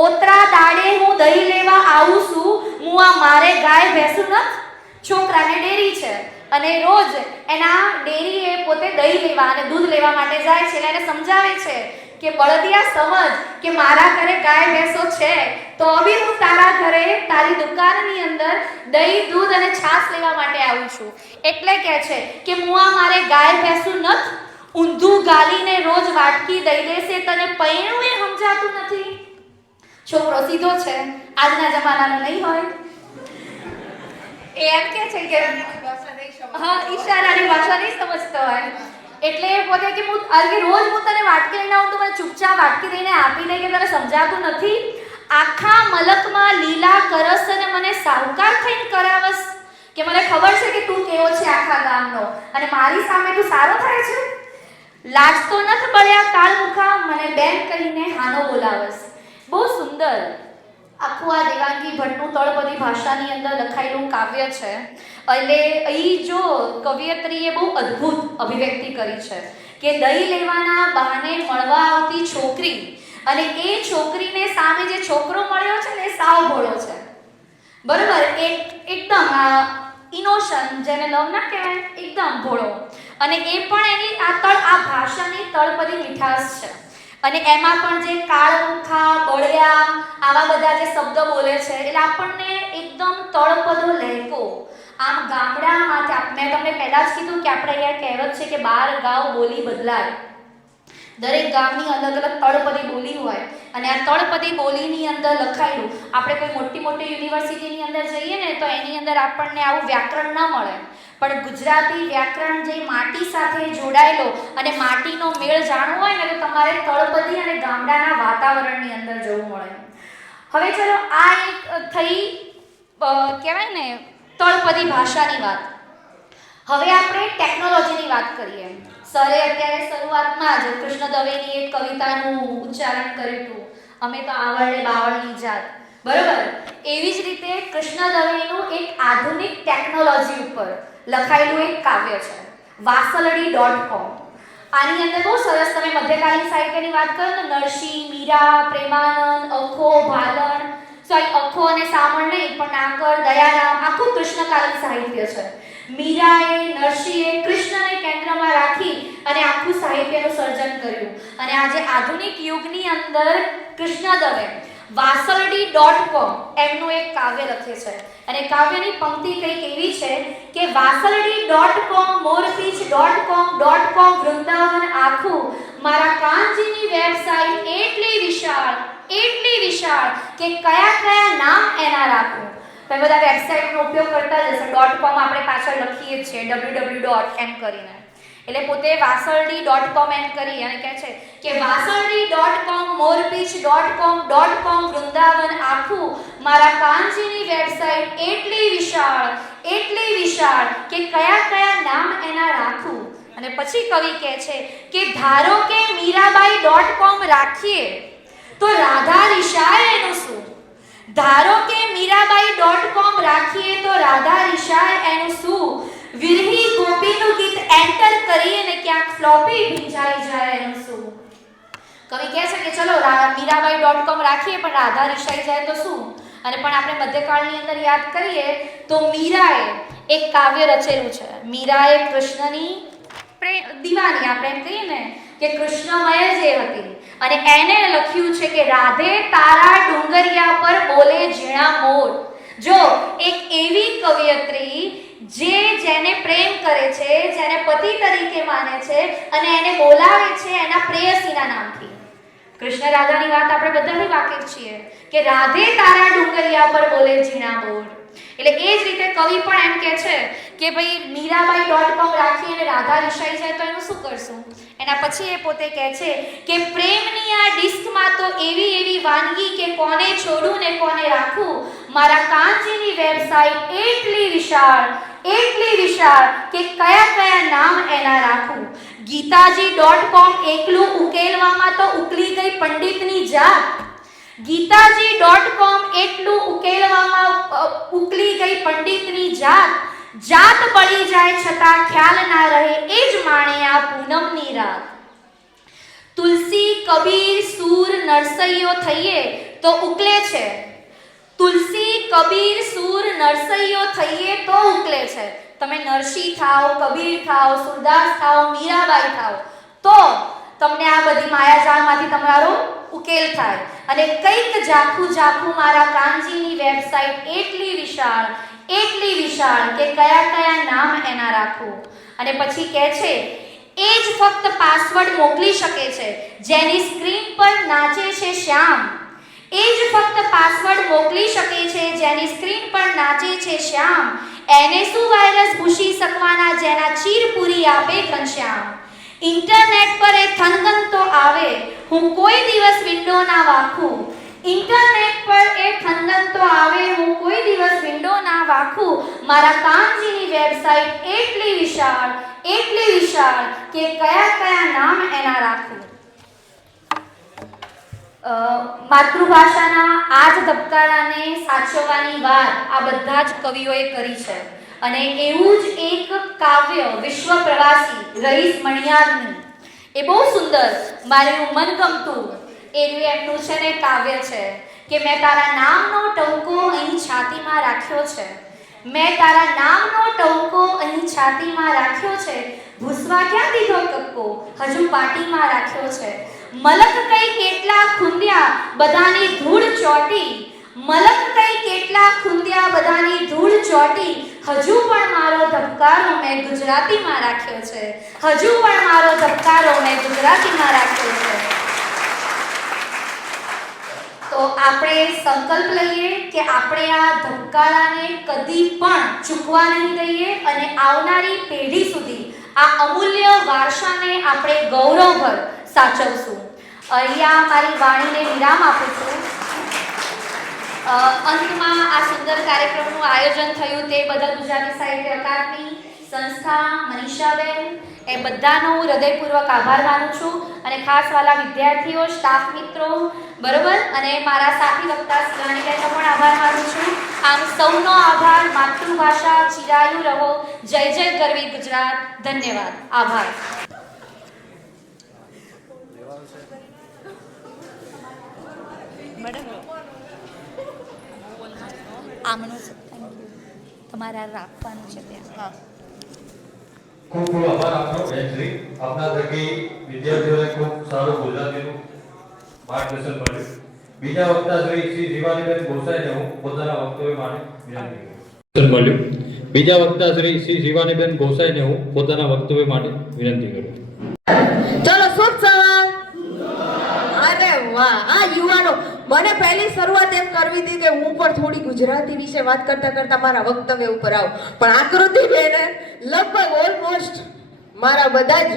ઓતરા દાડે હું દહીં લેવા આવું છું, હું આ મારે ગાય ભેંસું નથ. છોકરાને ડેરી છે અને રોજ એના ડેરીએ પોતે દહીં લેવા અને દૂધ લેવા માટે જાય છે. એને સમજાવે છે કે બળદિયા સમજ કે મારા ઘરે ગાય ભેંસો છે તો બી હું તારા ઘરે તારી દુકાનની અંદર દહીં, દૂધ અને છાશ લેવા માટે આવું છું. એટલે કહે છે કે હું આ મારે ગાય ભેંસું નથ, ઊંધું ગાલીને રોજ વાટકી દઈ દેશે, તને પૈણું એ સમજાતું નથી. છોકરો સીધો છે, આજના જમાનાનો નહીં હોય. એ એમ કે છે કે હા, ઈશારાની ભાષા નહીં સમજતો હોય. એટલે પોતે કે હું આજે રોજ હું તને વાટકી લઈને આવું તો મને ચૂપચાપ વાટકી દઈને આપી દે કે તને સમજાતું નથી. આખા મલકમાં લીલા કરસ અને મને સાહુકાર થઈને કરાવસ, કે મને ખબર છે કે તું કેવો છે આખા ગામનો અને મારી સામે તું સારો થાય છે. લાજ તો નથ બળ્યા કાળમુખા, મને બેન કહીને હાનો બોલાવસ. બહુ સુંદર આખું આ દેવાંગી ભટ્ટનું તળપદી ભાષાની અંદર લખાયેલું કાવ્ય છે. એટલે અહીં જો કવિયત્રીએ બહુ અદ્ભુત અભિવ્યક્તિ કરી છે કે દહીં લેવાના બહાને મળવા આવતી છોકરી અને એ છોકરીને સામે જે છોકરો મળ્યો છે ને એ સાવ ભોળો છે, બરાબર, એકદમ ઇનોશન, જેને લવ ના કહેવાય, એકદમ ભોળો. અને એ પણ એની આ ભાષાની તળપદી મીઠાશ છે. અને એમાં પણ જે કાળમુખા, બળિયા, આવા બધા જે શબ્દ બોલે છે એટલે આપણને એકદમ તળપદો લહેકો આમ ગામડામાં. મેં તમને પહેલાં જ કીધું કે આપણે અહીંયા કહેવત છે કે 12 ગાવ બોલી બદલાય. દરેક ગામની અલગ અલગ તળપદી બોલી હોય અને આ તળપદી બોલીની અંદર લખાયેલું. આપણે કોઈ મોટી મોટી યુનિવર્સિટીની અંદર જઈએ ને તો એની અંદર આપણને આવું વ્યાકરણ ન મળે, પણ ગુજરાતી વ્યાકરણ જે માટી સાથે જોડાયેલો અને માટીનો મેળ જાણવો હોય ને તો તમારે તળપદી અને ગામડાના વાતાવરણની અંદર જવું મળે. હવે ચલો આ એક થઈ કહેવાય ને તળપદી ભાષાની વાત. હવે આપણે ટેકનોલોજીની વાત કરીએ. સરે અત્યારે શરૂઆતમાં જ કૃષ્ણ દવેની એક કવિતાનું ઉચ્ચારણ કર્યું હતું, અમે તો આવડે બાવળની જાત, બરોબર. એવી જ રીતે કૃષ્ણ દવેનું એક આધુનિક ટેકનોલોજી ઉપર લખાયેલું એક કાવ્ય છે વાસલડી.com. આની અંદર બહુ સરસ તમે મધ્યકાલીન સાહિત્યની વાત કરો તો નરસિંહ, મીરા, પ્રેમાનંદ, અખો, ભાલણ, સોરી અખો અને સામળ નહીં પણ નાગર, દયારામ આખું કૃષ્ણકાલીન સાહિત્ય છે. મીરાએ, નરસિંહે કૃષ્ણને કેન્દ્રમાં રાખી અને આખું સાહિત્યનું સર્જન કર્યું. અને આજે આધુનિક યુગની અંદર કૃષ્ણદવે વાસલડી.com એમનું એક કાવ્ય લખે છે અને કાવ્યની પંક્તિ કંઈક એવી છે કે વાસલડી.com મોરપીંછ.com વૃંદાવન આખું મારા કાનજીની વેબસાઈટ એટલી વિશાળ કે કયા કયા નામ એના રાખું. તમે બધા વેબસાઈટનો ઉપયોગ કરતા જ હશો. .com આપણે પાછળ લખીએ જ છીએ www. એમ કરીને. એટલે પોતે વાસલડી.com એમ કરી અને કહે છે કે વાસલડી.com મોરપીંછ.com વૃંદાવન આખું મારા કાનજીની વેબસાઈટ એટલી વિશાળ કે કયા કયા નામ એના રાખું. અને પછી કવિ કહે છે કે ધારો કે મીરાબાઈ.com રાખીએ તો રાધા રિશાય એનું શું. ધારો કે મીરાબાઈ.com રાખીએ તો રાધા રિશાય એનું શું. વિરહી ગોપીનું ગીત એન્ટર કરીએ ને ક્યાંક ફ્લોપી ભીંજાઈ જાય એનું શું. કવિ કહે છે કે ચલો મીરાબાઈ.com રાખીએ પણ રાધા રિશાઈ જાય તો શું. અને પણ આપણે મધ્યકાળની અંદર યાદ કરીએ તો મીરાએ એક કાવ્ય રચેલું છે. મીરાએ કૃષ્ણની દીવાની આપણે એમ કહીએ ને કે કૃષ્ણમય જે હતી અને એને લખ્યું છે કે રાધે તારા ડુંગરિયા પર બોલે ઝીણા મોર. જો એક એવી કવિયત્રી જેને પ્રેમ કરે છે, જેને પતિ તરીકે માને છે અને એને બોલાવે છે એના પ્રેયસીના નામથી. કૃષ્ણ રાધાની વાત આપણે બધાને વાકેફ છીએ કે રાધે તારા ડુંગરિયા પર બોલે ઝીણા મોર. એટલે એ જ રીતે કવિ પણ એમ કહે છે કે ભાઈ મીરાબાઈ.com રાખી અને રાધા રિશાઈ જાય તો એનું શું કરશું. એના પછી એ પોતે કહે છે કે પ્રેમની આ ડિસ્કમાં તો એવી વાનગી કે કોને છોડું ને કોને રાખું. મારા કાનજીની વેબસાઈટ એટલી વિશાળ કે કયા કયા નામ એના રાખું. ગીતાજી.com એકલું ઉકેલવામાં તો ઉકલી ગઈ પંડિતની જાત. ગીતાજી.com એટલું ઉકેલવામાં ઉકલી ગઈ પંડિતની જાત. જાત બળી જાય છતાં ખ્યાલ ના રહે એ જ માણે આ પૂનમની રાત. તુલસી કબીર સૂર નરસૈયો થઈએ તો ઉકલે છે. તુલસી કબીર સૂર નરસૈયો થઈએ તો ઉકલે છે. તમે નરસિંહ થાવ, કબીર થાવ, સુરદાસ થાવ, મીરાબાઈ થાવ તો તમને આ બધી માયાજાળમાંથી તમારો ઉકેલ થાય. અને કંઈક ઝાખું મારા કાનજીની વેબસાઈટ એટલી વિશાળ કે કયા કયા નામ એના રાખું. અને પછી કહે છે એ જ ફક્ત પાસવર્ડ મોકલી શકે છે જેની સ્ક્રીન પર નાચે છે શ્યામ. એ જ ફક્ત પાસવર્ડ મોકલી શકે છે જેની સ્ક્રીન પર નાચે છે શ્યામ. એને શું વાયરસ ઘૂસી શકવાના જેના ચીર પૂરી આપે ઘનશ્યામ. ઇન્ટરનેટ પર એ થનગન તો આવે હું કોઈ દિવસ વિન્ડો ના વાખું. ઇન્ટરનેટ પર એ થનગન તો આવે હું કોઈ દિવસ વિન્ડો ના વાખું. મારા કાનજીની વેબસાઈટ એટલી વિશાળ કે કયા કયા નામ એના રાખું. માતૃભાષાના આ જ ધબકારાને સાચવવાની વાત આ બધા જ કવિઓએ કરી છે. અને એવું જ એક કાવ્ય વિશ્વ પ્રવાસી રઈસ મણિયારનું એ બહુ સુંદર મારું મનગમતું એમનું છે ને કાવ્ય છે કે મેં તારા નામનો ટહુકો અહીં છાતીમાં રાખ્યો છે. મેં તારા નામનો ટહુકો અહીં છાતીમાં રાખ્યો છે. ભૂસવા ક્યાં દીધો કક્કો હજુ પાટીમાં રાખ્યો છે. મલક કઈ કેટલા ખૂંદ્યા બધાની ધૂળ ચોટી. મલક કઈ કેટલા ખૂંદ્યા બધાની ધૂળ ચોટી. હજુ પણ મારો ધબકારો મેં ગુજરાતીમાં રાખ્યો છે. હજુ પણ મારો ધબકારો મેં ગુજરાતીમાં રાખ્યો છે. તો આપણે સંકલ્પ લઈએ કે આપણે આ ધબકારાને કદી પણ ચૂકવા નહીં દઈએ અને આવનારી પેઢી સુધી આ અમૂલ્ય વારસાને આપણે ગૌરવભર સાચવશું. અહીંયા મારી વાણીને વિરામ આપું છું. અંતમાં આ સુંદર કાર્યક્રમનું આયોજન થયું તે બદલ ગુજરાતી સાહિત્ય અકાદમી સંસ્થા મનીષાબેન એ બધાનો હું હૃદયપૂર્વક આભાર માનું છું. અને ખાસ વાલા વિદ્યાર્થીઓ, સ્ટાફ મિત્રો બરોબર અને મારા સાથી વક્તા શિવાનીબેનનો પણ આભાર માનું છું. આમ સૌનો આભાર. માતૃભાષા ચિરાયુ રહો. જય જય ગરવી ગુજરાત. ધન્યવાદ. આભાર. આમનું છે. Thank you. તમારે આ રાખવાનું છે ત્યાં. હા. ખૂબ ખૂબ આભાર આપનો બેનશ્રી. આપના થકી વિદ્યાર્થીઓને ખૂબ સારું ગુજરાતીનું માર્ગદર્શન મળ્યું. બીજા વક્તા શ્રી શિવાનીબેન ગોસાઈને હું પોતાના વક્તવ્ય માટે વિનંતી કરું. બીજા વક્તા શ્રી શિવાનીબેન ગોસાઈને હું પોતાના વક્તવ્ય માટે વિનંતી કરું. ચલો શુભ સવાર. અરે વાહ, આ યુવાનો, મને પહેલી શરૂઆત એમ કરવી હતી કે હું પણ થોડી ગુજરાતી વિશે વાત કરતા કરતા મારા વક્તવ્ય ઉપર આવું, પણ આકૃતિ બેને લગભગ ઓલમોસ્ટ મારા બધા જ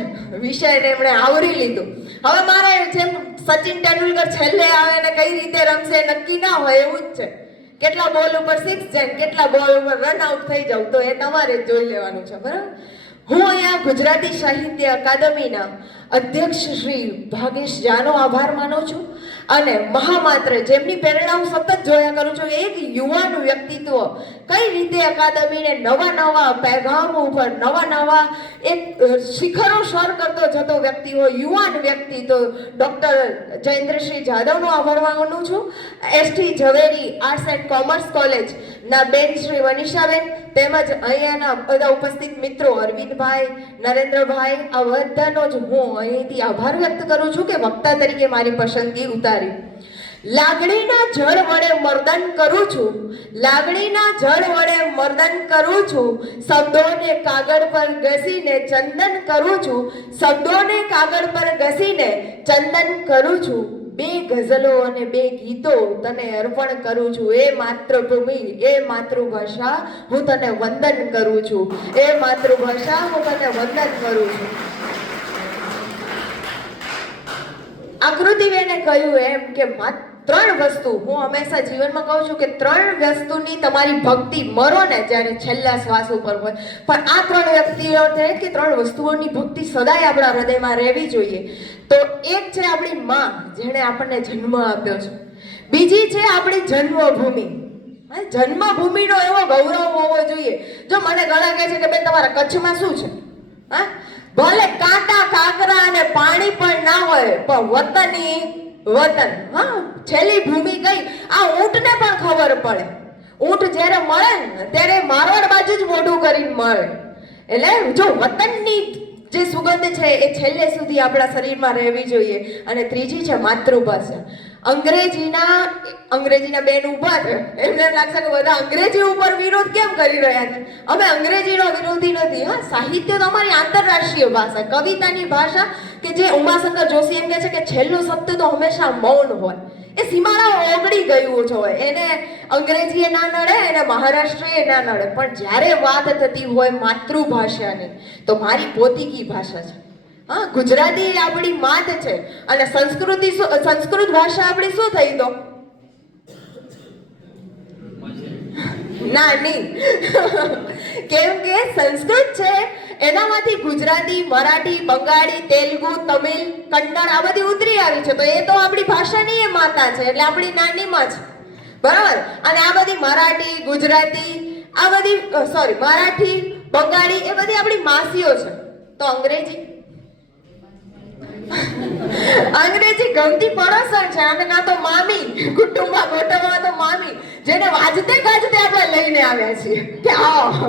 વિષયને એમણે આવરી લીધું. હવે મારે જેમ સચિન તેંડુલકર છેલ્લે આવે ને કઈ રીતે રમશે નક્કી ના હોય એવું જ છે. કેટલા બોલ ઉપર 6 જાય, કેટલા બોલ ઉપર રન આઉટ થઈ જાવ તો એ તમારે જ જોઈ લેવાનું છે, બરાબર. હું અહીંયા ગુજરાતી સાહિત્ય અકાદમીના અધ્યક્ષ શ્રી ભાગેશ જાનો આભાર માનું છું અને મહામાત્ર જેમની પ્રેરણા હું સતત જોયા કરું છું. એક યુવાન વ્યક્તિત્વ કઈ રીતે અકાદમીને નવા નવા પેગામ ઉપર નવા એક શિખરો સર કરતો જતો વ્યક્તિ હોય, યુવાન વ્યક્તિ, તો ડૉક્ટર જયેન્દ્રસિંહ જાદવનો આભાર માનું છું. ST Zaveri arts and commerce કોલેજના બેન શ્રી વનિષાબેન તેમજ અહીંયાના બધા ઉપસ્થિત મિત્રો અરવિંદભાઈ, નરેન્દ્રભાઈ, આ બધાનો જ હું અહીંથી આભાર વ્યક્ત કરું છું કે વક્તા તરીકે મારી પસંદગી ઉતારી. લાગણીના જળ વડે મર્દન કરું છું, લાગણીના જળ વડે મર્દન કરું છું, શબ્દોને કાગળ પર ઘસીને ચંદન કરું છું, શબ્દોને કાગળ પર ઘસીને ચંદન કરું છું. 2 ગઝલો અને 2 ગીતો તને અર્પણ કરું છું. એ માતૃભૂમિ, એ માતૃભાષા હું તને વંદન કરું છું, એ માતૃભાષા હું તને વંદન કરું છું. આકૃતિબેને કહ્યું એમ કે 3 વસ્તુ હું હંમેશા જીવનમાં કહું છું કે 3 વસ્તુની તમારી ભક્તિ મરો ને જ્યારે છેલ્લા શ્વાસ ઉપર હોય, પણ આ 3 વ્યક્તિઓ છે કે 3 વસ્તુઓની ભક્તિ સદાય આપણા હૃદયમાં રહેવી જોઈએ. તો એક છે આપણી માં જેણે આપણને જન્મ આપ્યો છે, બીજી છે આપણી જન્મભૂમિ. જન્મભૂમિનો એવો ગૌરવ હોવો જોઈએ. જો મને ઘણા કહે છે કે બેન તમારા કચ્છમાં શું છે, હા ભલે કાંટા કાંકરા અને પાણી પણ ના હોય પણ વતની વતન, હા છેલ્લી ભૂમિ કઈ આ ઊંટને પણ ખબર પડે. ઊંટ જ્યારે મળે ને ત્યારે મારવાડ બાજુ જ મોઢું કરીને મળે. એટલે જો વતનની જે સુગંધ છે એ છેલ્લે સુધી આપણા શરીરમાં રહેવી જોઈએ. અને ત્રીજી છે માતૃભાષા. અંગ્રેજીના બેન ઊભા છે, એમને લાગશે કે બધા અંગ્રેજી ઉપર વિરોધ કેમ કરી રહ્યા છે. અમે અંગ્રેજીનો વિરોધી નથી. હા, સાહિત્ય તો અમારી આંતરરાષ્ટ્રીય ભાષા, કવિતાની ભાષા, કે જે ઉમાશંકર જોશી એમ કહે છે કે છેલ્લો શબ્દ તો હંમેશા મૌન હોય. એ સીમાડા ઓગળી ગયું છે હોય, એને અંગ્રેજીએ ના નડે, એને મહારાષ્ટ્રીય ના નડે, પણ જ્યારે વાત થતી હોય માતૃભાષાની તો મારી પોતીકી ભાષા છે. હા, ગુજરાતી આપણી માત છે અને સંસ્કૃત ભાષા આપણી શું થઈ તો નાની કેમ કે સંસ્કૃત છે એનામાંથી ગુજરાતી, મરાઠી, બંગાળી, તેલુગુ, તમિલ, કન્નડ આ બધી ઉતરી આવી છે. તો એ તો આપણી ભાષાની એ માતા છે, એટલે આપણી નાનીમાં છે, બરાબર. અને આ બધી મરાઠી, ગુજરાતી, આ બધી મરાઠી, બંગાળી એ બધી આપણી માસીઓ છે. તો અંગ્રેજી ગમતી પડોસણ છે અને ના તો મામી, કુટુંબમાં ગોઠવવા તો મામી, જેને વાજતે ગાજતે આપણે લઈને આવ્યા છીએ કે આવો,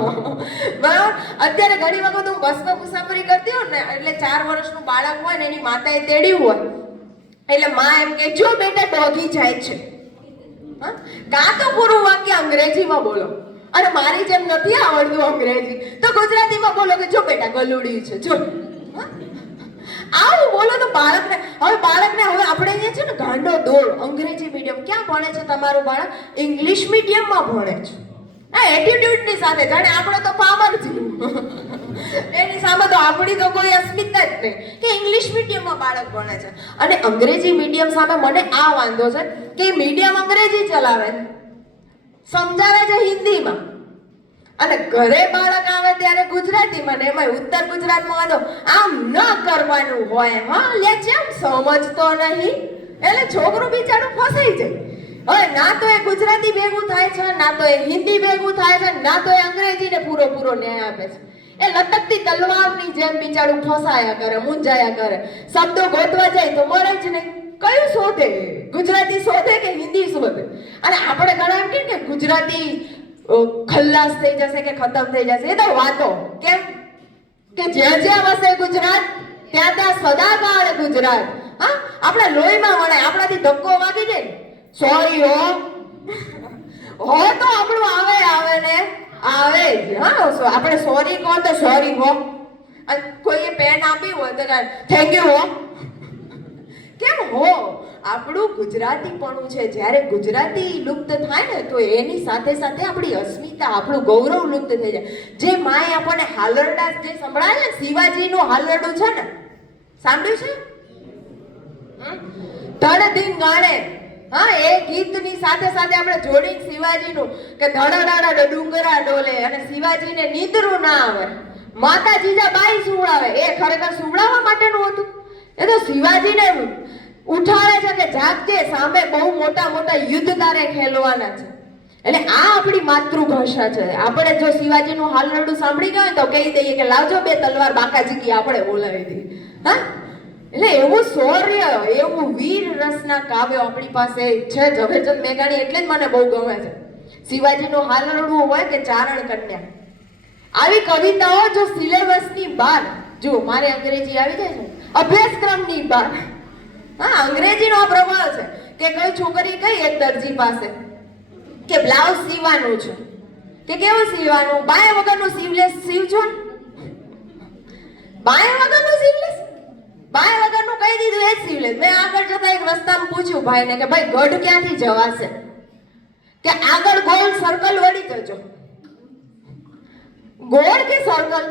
બરાબર. અત્યારે ઘણી વખત હું બસમાં મુસાફરી કરતી હોઉં ને, એટલે 4 વર્ષનું બાળક હોય ને એની માતાએ તેડ્યું હોય, એટલે માં એમ કે જો બેટા ડોગી જાય છે, હા કાં તો પૂરું વાક્ય અંગ્રેજીમાં બોલો, અને મારી જેમ નથી આવડતું અંગ્રેજી તો ગુજરાતીમાં બોલો કે જો બેટા ગલુડી છે, જો આવું બોલો તો બાળકને હવે આપણે અહીંયા છે ને ગાંડો દોડ. અંગ્રેજી મીડિયમ ક્યાં ભણે છે તમારું બાળક? ઇંગ્લિશ મીડિયમમાં ભણે છે. આ એટીટ્યુડની સાથે જાણે આપણે તો પામર છીએ, એની સામે તો આપણી તો કોઈ અસ્મિતા જ નહીં કે ઇંગ્લિશ મીડિયમમાં બાળક ભણે છે. અને અંગ્રેજી મીડિયમ સામે મને આ વાંધો છે કે મીડિયમ અંગ્રેજી ચલાવે છે, સમજાવે છે હિન્દીમાં, અને ઘરે બાળક આવે ત્યારે ગુજરાતીમાં, ને એમાં ઉત્તર ગુજરાતમાં વાંધો આમ ન કરવાનું હોય. હા લે જેમ સમજતો નહીં એટલે છોકરું બિચારું ફસાઈ જાય. હવે ના તો એ ગુજરાતી ભેગું થાય છે, ના તો એ હિન્દી ભેગું થાય છે, ના તો એ અંગ્રેજીને પૂરો ન્યાય આપે છે. એ લટકતી તલવારની જેમ બિચારું ફસાયા કરે, મૂંઝાયા કરે. શબ્દો ગોતવા જાય તો મળે જ નહીં. કયું શોધે? ગુજરાતી શોધે કે હિન્દી શોધે? અને આપણે ઘણા એમ કે ગુજરાતી ખલ્લાસ થઈ જશે કે ખતમ થઈ જશે. એ તો વાતો. કેમ કે જ્યાં જ્યાં વસે ગુજરાત ત્યાં ત્યાં સદાકાળ ગુજરાત. હા, આપણા લોહીમાં વળે. આપણાથી ધક્કો વાગી જાય, સોરી હો તો આપણું આવે ને આવે જ. હા, આપણે સોરી કહો તો સોરી હો. અને કોઈએ પેન આપી હોય તો થેન્ક યુ હો. કેમ હો? આપણું ગુજરાતીપણું છે. જ્યારે ગુજરાતી લુપ્ત થાય ને તો એની સાથે સાથે આપણી અસ્મિતા, આપણું ગૌરવ લુપ્ત થઈ જાય. જે માએ આપણને હાલરડા જે સંભળાય ને, શિવાજીનું હાલરડું છે ને, સાંભળ્યું છે? ધડધીન ગાણે. હા, એ ગીતની સાથે સાથે આપણે જોડીને શિવાજીનું કે ધડડાડા ડુંગરા ડોલે અને શિવાજીને નીંદરું ના આવે, માતા જીજાબાઈ સુવડાવે. એ ખરેખર સુવડાવવા માટેનું હતું? એ તો શિવાજીને ઉઠાડે છે કે જાગજે, સામે બહુ મોટા મોટા યુદ્ધ તારે ખેલવાના છે. એટલે આ આપણી માતૃભાષા છે. આપણે જો શિવાજીનું હાલરડું સાંભળી ગયા હોય તો કહી દઈએ કે લાવજો બે તલવાર બાકાજીકી આપણે બોલાવી દઈએ. હા, એટલે એવું શૌર્ય, એવું વીર રસના કાવ્યો આપણી પાસે છે. ઝવેરચંદ મેઘાણી એટલે જ મને બહુ ગમે છે. શિવાજીનું હાલરડું હોય કે ચારણ કન્યા, આવી કવિતાઓ જો સિલેબસની બહાર, જો મારે અંગ્રેજી આવી જાય છે, અભ્યાસક્રમની બહાર. હા, અંગ્રેજીનો પ્રભાવ છે કે કઈ છોકરી કઈ એક દરજી પાસે કે બ્લાઉઝ સીવવાનું છે, કે કેવું સીવવાનું, બાય વગરનું સીવલેસ સીવજો ને. બાય વગરનું સીવલેસ, બાય વગરનું કહી દીધું એ જ સીવલેસ. મેં આગળ જતા એક રસ્તામાં પૂછ્યું ભાઈને કે ભાઈ ગઢ ક્યાંથી જવાશે? કે આગળ ગોળ સર્કલ વળી જજો. ગોળ કે સર્કલ?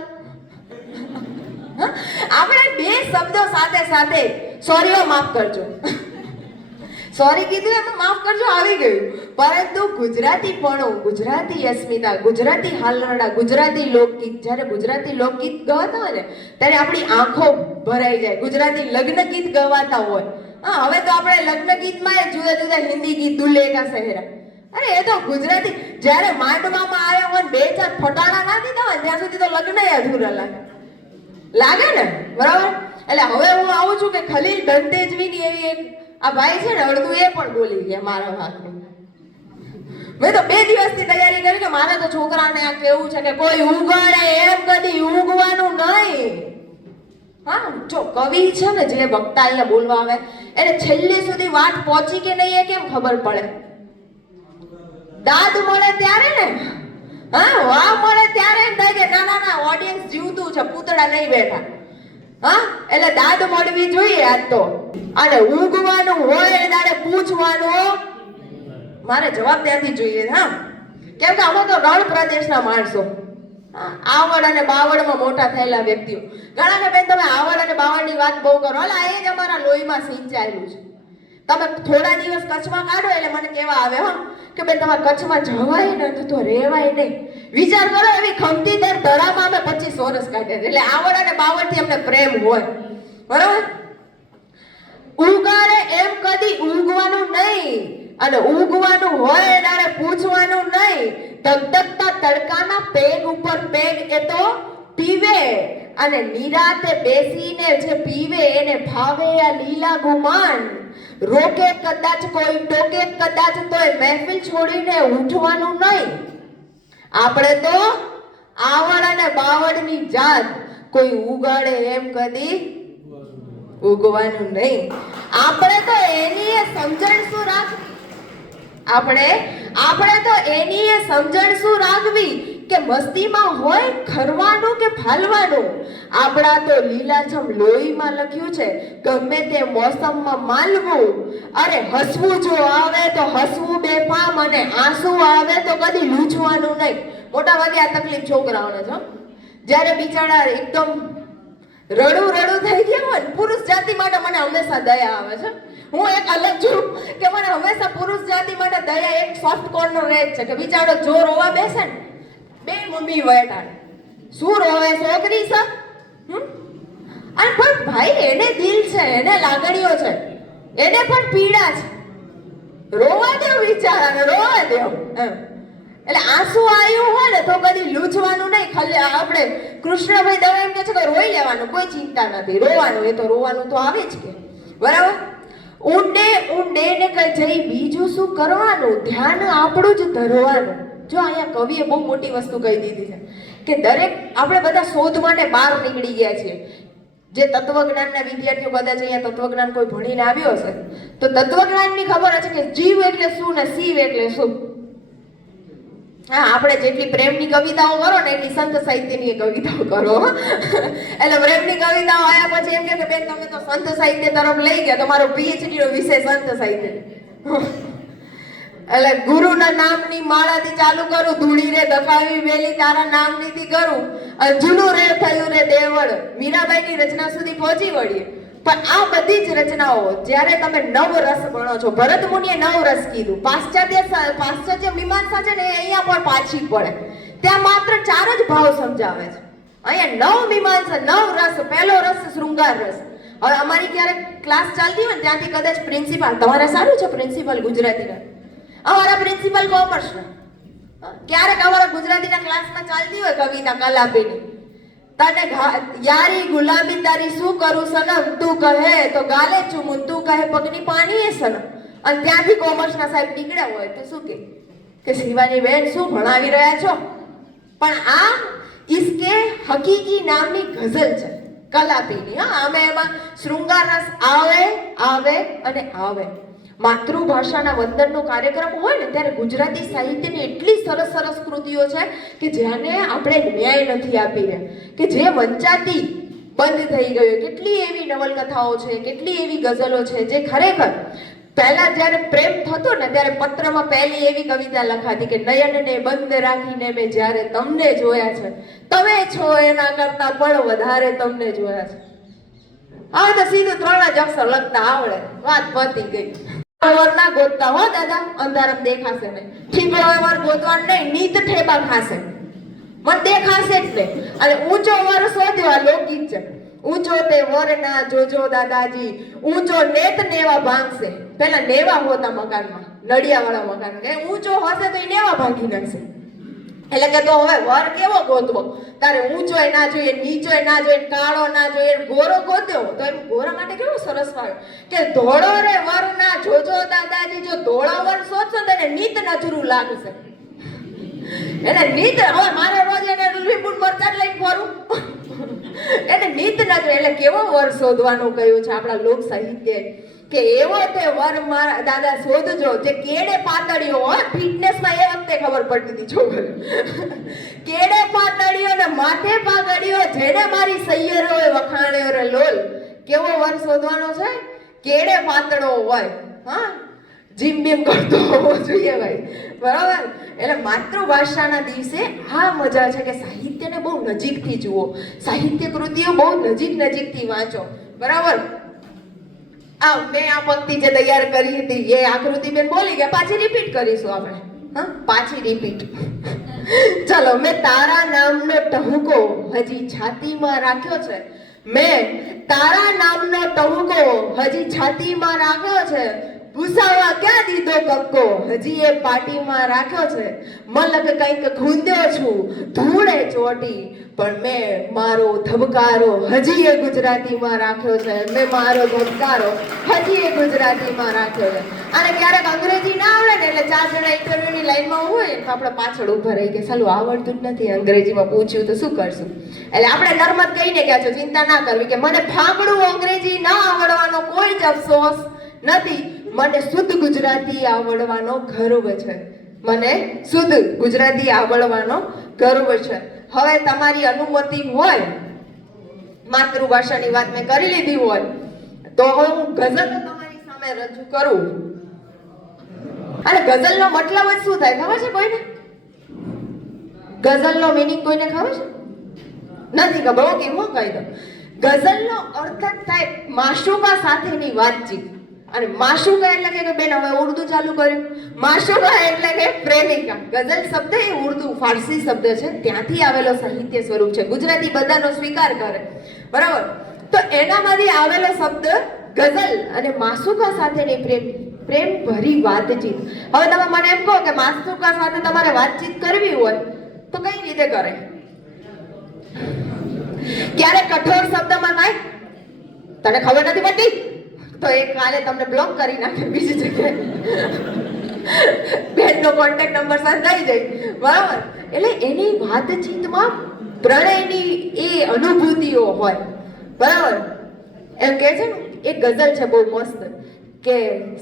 આપણે બે શબ્દો સાથે સાથે સોરીઓ માફ કરજો, સોરી કીધું એમાં માફ કરજો આવી ગયું. પરંતુ ગુજરાતીપણું, ગુજરાતી અસ્મિતા, ગુજરાતી હાલરડા, ગુજરાતી લોકગીત, જ્યારે ગુજરાતી લોકગીત ગવાતા હોય ને ત્યારે આપણી આંખો ભરાઈ જાય. ગુજરાતી લગ્ન ગીત ગવાતા હોય, હા, હવે તો આપણે લગ્ન ગીતમાં જુદા જુદા હિન્દી ગીત, દુલ્હે કા સહેરા. અરે એ તો ગુજરાતી જ્યારે માંડવામાં આવ્યા હોય, બે ચાર ફટાણા ના દીધા હોય ત્યાં સુધી તો લગ્ન અધૂરા લાગે ને, બરાબર? એટલે હવે હું આવું છું કે ખલીલ દંતેજવીની એવી એક આ ભાઈ છે ને, અડધું એ પણ બોલી ગયા મારા વાતનું. મેં તો 2 દિવસથી તૈયારી કરી કે મારે તો છોકરાને આ કેવું છે કે કોઈ ઉગાડે એમ કદી ઉગવાનું નહીં. હા, જો કવિ છે ને, જે વક્તા અહીંયા બોલવા આવે એને છેલ્લે સુધી વાત પહોંચી કે નહીં એ કેમ ખબર પડે? દાદ મળે ત્યારે ને, હા, વાહ મળે ત્યારે એમ થાય કે ના ના ના ઓડિયન્સ જીવતું છે, પૂતળા નહીં બેઠા. હા, એટલે દાદ મળવી જોઈએ આજ તો. અને ઊંઘવાનું હોય ત્યારે પૂછવાનું મારે જવાબ ત્યાંથી જોઈએ. હા, કેમ કે અમે તો રણ પ્રદેશના માણસો, આવડ અને બાવળમાં મોટા થયેલા વ્યક્તિઓ. ઘણા કે બેન તમે આવડ અને બાવળની વાત બહુ કરો, અલા એ જ અમારા લોહીમાં સિંચાયેલું છે. તમે થોડા દિવસ કચ્છમાં કાઢો એટલે મને કેવા આવે હા કે બેન તમારે કચ્છમાં જવાય ને તો રહેવાય નહીં. વિચાર કરો, એવી ખમતીદાર ધરામાં અમે 25 વર્ષ કાઢ્યા. એટલે આવડ અને બાવળથી અમને પ્રેમ હોય, બરાબર? ઉગાડે એમ કદી ઉગવાનું નહીં, અને ઉગવાનું હોય ત્યારે પૂછવાનું નહીં. ધગધગતા તડકાના પેગ ઉપર પેગ એ તો પીવે, અને નિરાતે બેસીને જે પીવે એને ભાવે આ લીલા ગુમાન. રોકે કદાચ કોઈ, ટોકે કદાચ તોય મહેફિલ છોડીને ઉઠવાનું નહીં. આપણે તો આવડ અને બાવળની જાત, કોઈ ઉગાડે એમ કદી ઉગવાનું નહીં. આપણે તો એની સમજણ શું રાખવી? આપણે તો એની સમજણ શું રાખવી કે મસ્તીમાં હોય ખરવાનું કે ફાલવાનું. આપણા તો લીલાછમ લોહીમાં લખ્યું છે ગમે તે મોસમમાં માલવું. અરે હસવું જો આવે તો હસવું બેફામ, અને આંસુ આવે તો કદી લૂછવાનું નહીં. મોટા ભાગે આ તકલીફ છોકરાઓને છે. જ્યારે બિચારા એકદમ રડું થઈ ગયા હોય ને, પુરુષ જાતિ માટે મને હંમેશા દયા આવે છે. હું એક અલગ છું કે મને હંમેશા પુરુષ જાતિ માટે દયા એક સોફ્ટ કોર્નર રહે છે કે બિચારો જો રોવા બેસે ને, બે મમ્મી વટાડે, શું રોવે છોકરી છે? અને પણ ભાઈ એને દિલ છે, એને લાગણીઓ છે, એને પણ પીડા છે. રોવા દો બિચારાને, રોવા દો. એટલે આંસુ આવ્યું હોય ને તો કદી લૂછવાનું નહીં. ખાલી આપણે કૃષ્ણભાઈ દવે એમ કહે છે કે રોઈ લેવાનું, કોઈ ચિંતા નથી, રોવાનું, એ તો રોવાનું તો આવે જ કે, બરાબર? ઊંડે ઊંડે ને કઈ જઈ બીજું શું કરવાનું, ધ્યાન આપણું જ ધરવાનું. જો અહીંયા કવિએ બહુ મોટી વસ્તુ કહી દીધી છે કે દરેક આપણે બધા શોધ માટે બહાર નીકળી ગયા છીએ. જે તત્વજ્ઞાનના વિદ્યાર્થીઓ કદાચ અહીંયા તત્વજ્ઞાન કોઈ ભણીને આવ્યો હશે તો તત્વજ્ઞાનની ખબર હશે કે જીવ એટલે શું ને શિવ એટલે શું. હા, આપણે જેટલી પ્રેમની કવિતાઓ કરો ને એટલી સંત સાહિત્યની કવિતાઓ કરો. એટલે પ્રેમની કવિતાઓ આવ્યા પછી એમ કે બેન તમે તો સંત સાહિત્ય તરફ લઈ ગયા, તમારો પીએચડી નો વિષય સંત સાહિત્ય. એટલે ગુરુના નામની માળાથી ચાલુ કરું, ધૂળી રે દફાવી વેલી તારા નામનીથી કરું, અંજુનું રે થયું રે દેવળ, મીરાબાઈની રચના સુધી પહોંચી વળીએ. પણ આ બધી જ રચનાઓ જ્યારે તમે નવ રસ ભણો છો, ભરત મુનિએ નવ રસ કીધું, પાશ્ચાત્ય મીમાંસા છે ને એ અહીંયા પણ પાછી પડે, ત્યાં માત્ર 4 જ ભાવ સમજાવે છે. અહીંયા 9 મીમાંસા, 9 રસ. પહેલો રસ શૃંગાર રસ. હવે અમારી ક્યારેક ક્લાસ ચાલતી હોય ને ત્યાંથી કદાચ પ્રિન્સિપાલ, તમારે સારું છે પ્રિન્સિપાલ ગુજરાતીના, અમારા પ્રિન્સિપલ કોમર્સના, ક્યારેક અમારા ગુજરાતીના ક્લાસમાં ચાલતી હોય કવિતા કલાપીની, તને યારી ગુલામી તારી શું કરું સનમ, તું કહે તો ગાલે ચુમું, તું કહે પગની પાણી એ સનમ. અને ત્યાંથી કોમર્સના સાહેબ નીકળ્યા હોય તો શું કે શિવાની બેન શું ભણાવી રહ્યા છો? પણ આ ઇસકે હકીકી નામની ગઝલ છે કલાપીની. હા, અમે એમાં શૃંગાર રસ આવે આવે અને આવે. માતૃભાષાના વંદનનો કાર્યક્રમ હોય ને ત્યારે ગુજરાતી સાહિત્યની એટલી સરસ સરસ કૃતિઓ છે કે જેને આપણે ન્યાય નથી આપી રહ્યા, કે જે વંચાતી બંધ થઈ ગયો. કેટલી એવી નવલકથાઓ છે, કેટલી એવી ગઝલો છે જે ખરેખર પહેલા જ્યારે પ્રેમ થતો ને ત્યારે પત્રમાં પહેલી એવી કવિતા લખાતી કે નયનને બંધ રાખીને મેં જ્યારે તમને જોયા છે, તમે છો એના કરતા પણ વધારે તમને જોયા છે. હવે તો સીધું 3 જ અક્ષર લખતા આવડે, વાત પતી ગઈ. વર ના ગોતતા હો દાદા, અંધારમ દેખાશે નહીં. ઠીકડો વર ગોતવાનું નહીં, નીત ઠેબા ખાશે, મને દેખાશે જ નહીં. અને ઊંચો વર શોધવા લોકગીત છે. ઊંચો તે વર ના જોજો દાદાજી, ઊંચો નેત નેવા ભાંગશે. પેલા નેવા હોતા મકાનમાં, નડિયાવાળા મકાન, કે ઊંચો હશે તો એ નેવા ભાંગી નાખશે. એટલે કે તો હવે વર કેવો ગોતવો? તારે ઊંચોય ના જોઈએ, નીચોય ના જોઈએ, કાળો ના જોઈએ, ગોરો ગોત્યો તો એમ ગોરા માટે કેવું સરસ વાળ કે ધોળો રે વર ના જોજો દાદાજી, જો ધોળા વર શોધશો તો એને નીત નજરું લાગશે. એને નીત, હવે મારે રોજ એને લીંબુ મરચાં લઈને ફરું, એને નીત નજર. એટલે કેવો વર શોધવાનું કહ્યું છે આપણા લોક સાહિત્ય કે એવો તે વર મારા દાદા શોધજો જે કેડે પાતળીઓ હોય. ફિટનેસમાં એ વખતે ખબર પડતી હતી છોકરીઓ, કેડે પાતળીઓ ને માથે પાઘડીઓ, જેને મારી સૈયરોએ વખાણ્યો રે લોલ. કેવો વર શોધવાનો છે? કેડે પાતળો હોય, હા, જીમ બીમ કરતો હોવો જોઈએ ભાઈ, બરાબર. એટલે માતૃભાષાના દિવસે આ મજા છે કે સાહિત્યને બહુ નજીકથી જુઓ, સાહિત્ય કૃતિઓ બહુ નજીકથી વાંચો, બરાબર. મેં આ પંક્તિ જે તૈયાર કરી હતી એ આકૃતિ બેન બોલી ગયા, પાછી રિપીટ કરીશું આપણે. હા, પાછી રિપીટ. ચલો. મેં તારા નામનો ટહુકો હજી છાતીમાં રાખ્યો છે, મેં તારા નામનો ટહુકો હજી છાતીમાં રાખ્યો છે, ભૂસાવા ક્યાં દીધો કક્કો હજી એ પાટીમાં રાખ્યો છે, મલક કંઈક ખૂંદ્યો છું ધૂળે ચોટી, પણ મેં મારો ધબકારો હજી એ ગુજરાતીમાં રાખ્યો છે, મેં મારો ધબકારો હજી એ ગુજરાતીમાં રાખ્યો છે. અને ક્યારેક અંગ્રેજી ના આવડે ને એટલે 4 જણા ઇન્ટરવ્યુની લાઈનમાં હોય તો આપણે પાછળ ઊભા રહી કે સાલું આવડતું જ નથી, અંગ્રેજીમાં પૂછ્યું તો શું કરશું. એટલે આપણે નર્મદ કહીને ગયા છો, ચિંતા ના કરવી કે મને ફાંકડું અંગ્રેજી ના આવડવાનો કોઈ જ અફસોસ નથી, મને શુદ્ધ ગુજરાતી આવડવાનો ગર્વ છે, મને શુદ્ધ ગુજરાતી આવડવાનો ગર્વ છે. હવે તમારી અનુમતિ હોય, માતૃભાષાની વાત મેં કરી લીધી હોય તો હવે હું ગઝલ તમારી સામે રજૂ કરું. અને ગઝલનો મતલબ જ શું થાય ખબર છે કોઈને? ગઝલનો મીનિંગ કોઈને ખબર છે? નથી ખબર? ઓકે, હું કહી દઉં. ગઝલનો અર્થ જ થાય માશુકા સાથેની વાતચીત. અને માશુકા એટલે કે બેન હવે ઉર્દુ ચાલુ કર્યું, માશુકા એટલે કે પ્રેમિકા. ગઝલ શબ્દ એ ઉર્દુ ફારસી શબ્દ છે, ત્યાંથી આવેલો સાહિત્ય સ્વરૂપ છે. ગુજરાતી બધાનો સ્વીકાર કરે, બરાબર. તો એનામાંથી આવેલો શબ્દ ગઝલ અને માશુકા સાથેની પ્રેમ ભરી વાતચીત. હવે તમે મને એમ કહો કે માશુકા સાથે તમારે વાતચીત કરવી હોય તો કઈ રીતે કરે? ક્યારે કઠોર શબ્દમાં કાંઈ તને ખબર નથી પડતી, તો એ કાલે તમને બ્લોક કરી નાખે બીજી જગ્યાએ. બેનનો કોન્ટેક્ટ નંબર સાથે થઈ જાય, બરાબર? એટલે એની વાતચીતમાં ત્રણેયની એ અનુભૂતિઓ હોય, બરાબર? એમ કે છે ને એક ગઝલ છે બહુ મસ્ત કે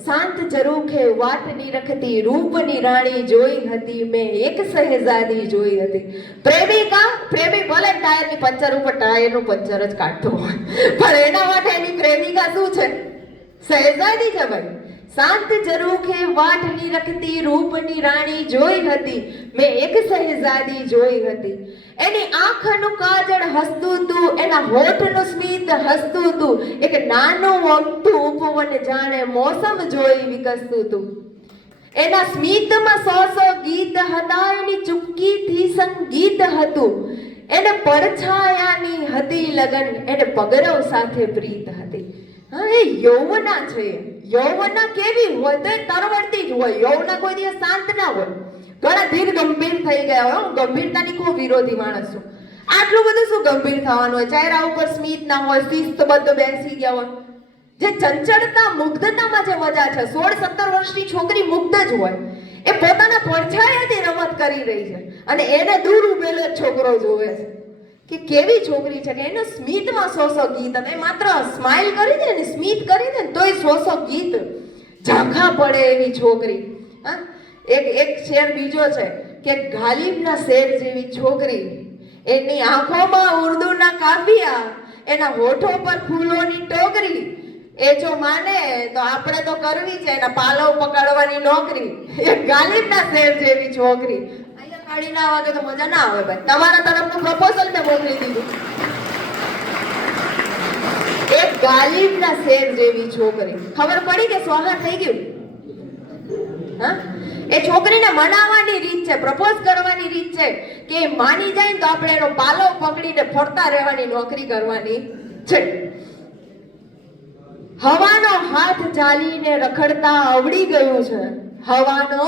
શાંત ઝરૂખે વાટની રખતી રૂપની રાણી જોઈ હતી મેં એક શહેજાદી જોઈ હતી. પ્રેમી ભલે ટાયરની પંચર ઉપર ટાયરનું પંચર જ કાઢતો હોય, પણ એના માટે એની પ્રેમિકા શું છે? શહેજાદી છે ભાઈ. શાંત ઝરૂખે વાટની રખતી રૂપની રાણી જોઈ હતી મેં એક શહેજાદી જોઈ હતી. એની આંખનું કાજળ હસતું તું, એના હોઠનું સ્મિત હસતું તું, એક નાનું અમથું ઉપવન જાણે મોસમ જોઈ વિકસતું તું. એના સ્મિતમાં સો ગીત હતા, એની ચૂપકીથી સંગીત હતું. એને પડછાયાની હતી લગન, એને પગરવ સાથે પ્રીત હતી. હા, એ યૌવના છે. યૌવના કેવી હોય તો એ તરવડતી જ હોય. યૌવના કોઈ દિવસ શાંત ના હોય. ઘણા ધીર ગંભીર થઈ ગયા હોય. હું ગંભીરતાની ખૂબ વિરોધી માણસ છું. આટલું બધું શું ગંભીર થવાનું હોય? ચહેરા ઉપર સ્મિત ના હોય, શિસ્તબદ્ધ બેસી ગયા હોય. જે ચંચળતા મુગ્ધતામાં જે મજા છે, 16-17 વર્ષની છોકરી મુગ્ધ જ હોય. એ પોતાના પડછાયાથી રમત કરી રહી છે અને એને દૂર ઉભેલો છોકરો જોવે છે કે કેવી છોકરી છે કે એનો સ્મિતમાં સો ગીત હતા. એ માત્ર સ્માઇલ કરી દે ને, સ્મિત કરી દે ને તોય સો ગીત ઝાંખા પડે એવી છોકરી. હા, એક શેર બીજો છે કે ગાલિબના શેર જેવી છોકરી, એની આંખોમાં ઉર્દુના કાફિયા, એના હોઠો પર ફૂલોની ટોકરી. એ જો માને તો આપણે તો કરવી છે એના પાલવ પકડવાની નોકરી. એ ગાલિબના શેર જેવી છોકરી. અહીંયા કાઢી ના વાગે તો મજા ના આવે ભાઈ. તમારા તરફનું પ્રપોઝલ મેં મોકલી દીધું. એક ગાલિબના શેર જેવી છોકરી. ખબર પડી કે સોહા થઈ ગયું? હા, એ છોકરીને મનાવવાની રીત છે, પ્રપોઝ કરવાની રીત છે કે માની જાય ને તો આપણે એનો પાલવ પકડીને ફરતા રહેવાની નોકરી કરવાની છે. હવાનો હાથ ઝાલીને રખડતા આવડી ગયું છે. હવાનો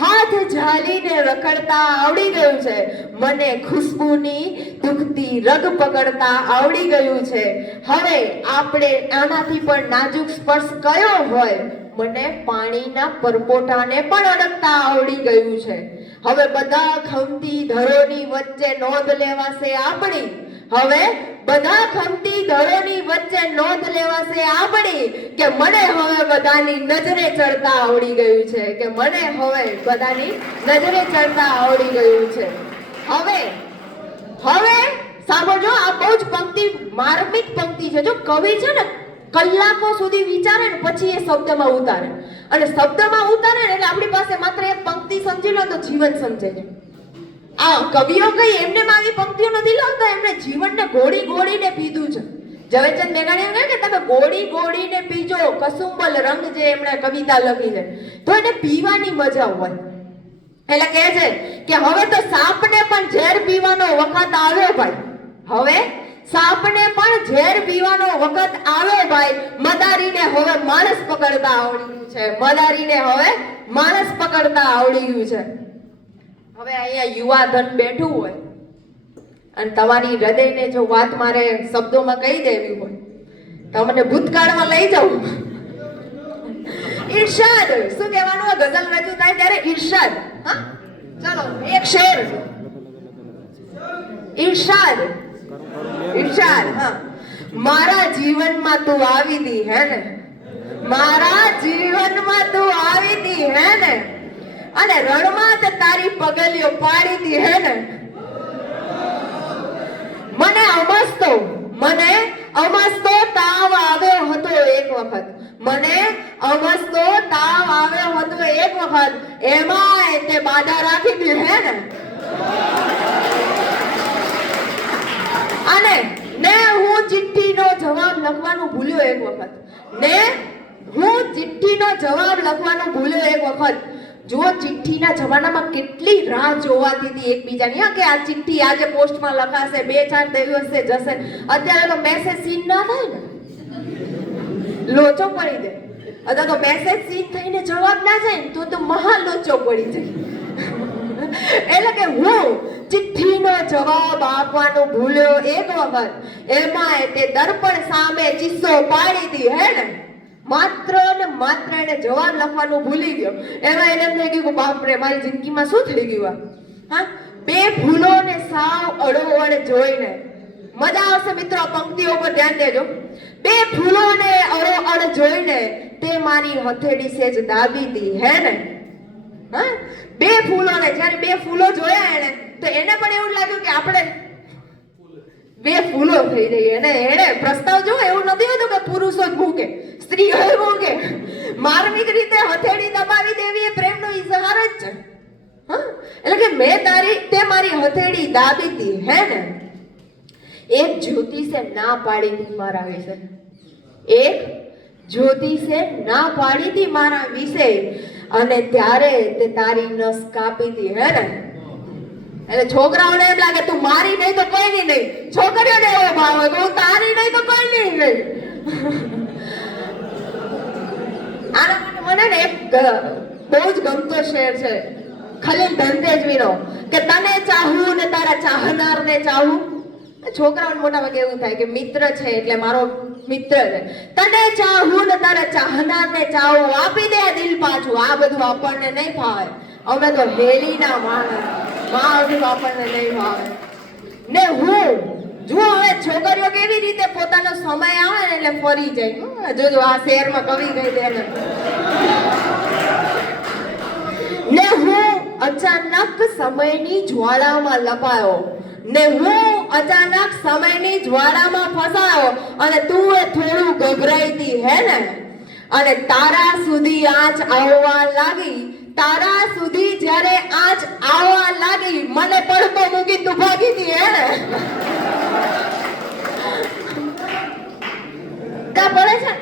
હાથ ઝાલીને રખડતા આવડી ગયું છે. મને ખુશ્બુની દુખતી રગ પકડતા આવડી ગયું છે. હવે આપણે આનાથી પણ નાજુક સ્પર્શ કયો હોય, મને પાણીના પરપોટાને પણ અડકતા આવડી ગયું છે. હવે બધા ખમતી ધરોની વચ્ચે નોંધ લેવાશે આપણી. હવે બધા ખમતી ધરોની વચ્ચે નોંધ લેવાશે આપણી કે મને હવે બધાની નજરે ચડતા આવડી ગયું છે, કે મને હવે બધાની નજરે ચડતા આવડી ગયું છે. હવે સાંભળજો, આ બહુ જ પંક્તિ માર્મિક પંક્તિ છે. જો કવિ છે ને કલાકો સુધી વિચારે ને પછી એ શબ્દમાં ઉતારે, અને શબ્દમાં ઉતારે ને એટલે આપણી પાસે માત્ર એક પંક્તિ સમજી લો તો જીવન સમજાય છે. આ કવિઓ કઈ એમને આવી પંક્તિઓ નથી લાવતા, એમને જીવનને ગોળીને પીધું છે. ઝવેરચંદ મેઘાણી કહે કે તમે ગોળીને પીજો કસુંબલ રંગ, જે એમણે કવિતા લખી છે, તો એને પીવાની મજા હોય. એટલે કહે છે કે હવે તો સાપને પણ ઝેર પીવાનો વખત આવ્યો ભાઈ. હવે સાપને પણ ઝેર પીવાનો વખત આવ્યો ભાઈ. મદારીને હવે માણસ પકડતા આવડી ગયું છે. મદારીને હવે માણસ પકડતા આવડી ગયું છે. હવે અહીંયા યુવા ધન બેઠું હોય અને તમારી હૃદયને જો વાત મારે શબ્દોમાં કહી દેવી હોય, તમને ભૂતકાળમાં લઈ જાઉં. ઈર્ષાદ શું કહેવાનું? ગઝલ રજૂ થાય ત્યારે ઈર્ષાદ. હા, ચલો એક શેર. ઈર્ષાદ. હા, મારા જીવનમાં તું આવી દી હે ને, મારા જીવનમાં તું આવી દી હે ને, અને રણમાં તે તારી પગલીઓ પાડી દી હે ને. મને અમસ્તો તાવ આવ્યો હતો એક વખત. મને અમસ્તો તાવ આવ્યો હતો એક વખત, એમાંય તે બાધા રાખી દી હે ને. અને ને હું ચિઠ્ઠીનો જવાબ લખવાનું ભૂલ્યો એક વખત. એક વખત. જો ચિઠ્ઠીના જમાનામાં કેટલી રાહ જોવાતી હતી એકબીજાની, કે આ ચિઠ્ઠી આજે પોસ્ટમાં લખાશે, 2-4 દિવસે જશે. અત્યારે તો મેસેજ સીન ના થાય ને, લોચો પડી જાય. અથવા તો મેસેજ સીન થઈને જવાબ ના જાય તો મહા લોચો પડી જાય. એટલે કે હું ચિઠ્ઠીનો જવાબ આપવાનો ભૂલ્યો એક વખત, એમાંય તે દર્પણ સામે ચિસ્સો પાડી દી હે ને. માત્ર ને માત્ર એને જવાબ લખવાનું ભૂલી ગયો. એમાં એને એમ થઈ ગયું કે બાપરે મારી જિંદગીમાં શું થઈ ગયું હા. બે ભૂલોને સાવ અડોઅડ જોઈને મજા આવશે મિત્રો, આ પંક્તિઓ પર ધ્યાન દેજો. બે ફૂલોને અડોઅડ જોઈને તે મારી હથેળી સેજ દાબી દી હે ને. હા, બે ફૂલોને જ્યારે બે ફૂલો જોયા એને તો એને પણ એવું લાગ્યું કે આપણે બે ફૂલો થઈ જઈએ. અને એને પ્રસ્તાવ જો એવું નથી હોતું કે પુરુષો જ મૂકે, સ્ત્રીઓ જ મૂકે. માર્મિક રીતે હથેળી દબાવી દેવી એ પ્રેમનો ઇઝહાર જ છે. હા, એટલે કે તે મારી હથેળી દાબી દી હે ને. એક જ્યોતિષે ના પાડી હતી મારા વિશે, એક જ્યોતિષે ના પાડી હતી મારા વિશે, અને ત્યારે તે તારી નસ કાપી હતી હે ને. એટલે છોકરાઓને એમ લાગે તું મારી નહીં તો કોઈની નહીં, છોકરીઓને એવો ભાવ હોય કે હું તારી નહીં તો કોઈની નહીં. આના માટે મને ને એક બહુ જ ગમતો શેર છે ખલીલ ધનતેજવીનો કે તને ચાહું ને તારા ચાહનારને ચાહું. છોકરાઓને મોટા ભાગે એવું થાય કે મિત્ર છે એટલે મારો મિત્ર છે. તને ચાહું ને તારા ચાહનારને ચાહું, આપી દે દિલ પાછું. આ બધું આપણને નહીં ફાવે, અમે તો હેલીના માણસ, બધું આપણને નહીં ફાવે. ને હું જો હવે છોકરીઓ કેવી રીતે પોતાનો સમય આવે ને એટલે ફરી જાય. જોજો આ શહેરમાં કવિ ગઈ દે ને હું અચાનક સમયની જ્વાળામાં લપાયો, ને હું અચાનક સમયની જ્વાળામાં ફસાયો, અને તું એ થોડું ગભરાઈતી હે ને. અને તારા સુધી આંચ આવવા લાગી, તારા સુધી જ્યારે આંચ આવવા લાગી મને પડતો મૂકી તું ભાગી હતી હે ને. કા પડે છે.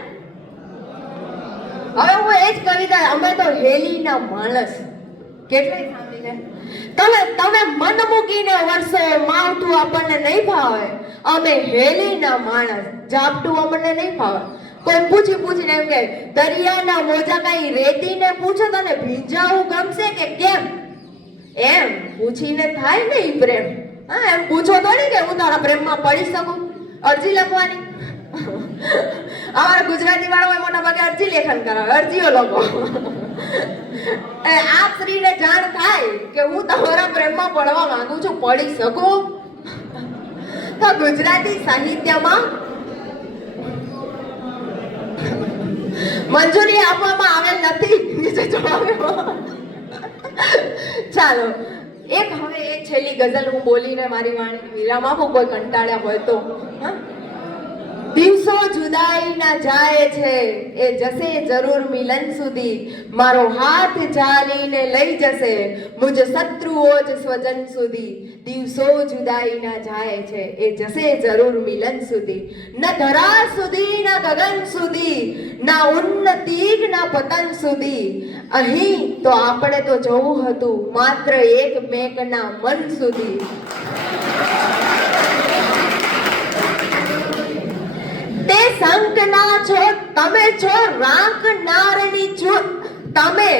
હવે હું એ જ કવિતા, અમે તો હેલીના માણસ કેટલી સાંભળી છે. તમે મન મૂકીને વર્ષો માવઠું આપણને નહીં ફાવે, અમે હેલીના માણસ ઝાપટું આપણને નહીં ફાવે. કોઈ પૂછીને એમ કે દરિયાના મોજા કઈ રેતીને પૂછો તને ભીંજાવું ગમશે કે કેમ, એમ પૂછીને થાય નહીં પ્રેમ. હા, એમ પૂછો થોડી કે હું તારા પ્રેમમાં પડી શકું, અરજી લખવાની. અમારા ગુજરાતી વાળાઓ મોટા ભાગે અરજી લેખન કરાવે, અરજીઓ લખો. આપ શ્રીને જાણ થાય કે હું તમારા પ્રેમમાં પડવા માંગુ છું, પડી શકું. તો ગુજરાતી સાહિત્યમાં મંજૂરી આપવામાં આવેલ નથી. નીચે ચાલો હવે એક છેલ્લી ગઝલ હું બોલીને મારી વાણી વિરામ આપું, કોઈ કંટાળ્યા હોય તો. દિવસો જુદાઈના જાય છે, એ જશે જરૂર મિલન સુધી. મારો હાથ ઝાલીને લઈ જશે મુજ શત્રુઓ જ સ્વજન સુધી. દિવસો જુદાઈના જાય છે, એ જશે જરૂર મિલન સુધી. ન ધરા સુધી ન ગગન સુધી, ના ઉન્નતિ ના પતન સુધી. અહીં તો આપણે તો જવું હતું માત્ર એક મેકના મન સુધી. તે સંકના છો તમે છો રાંકનારની ચૂ, તમે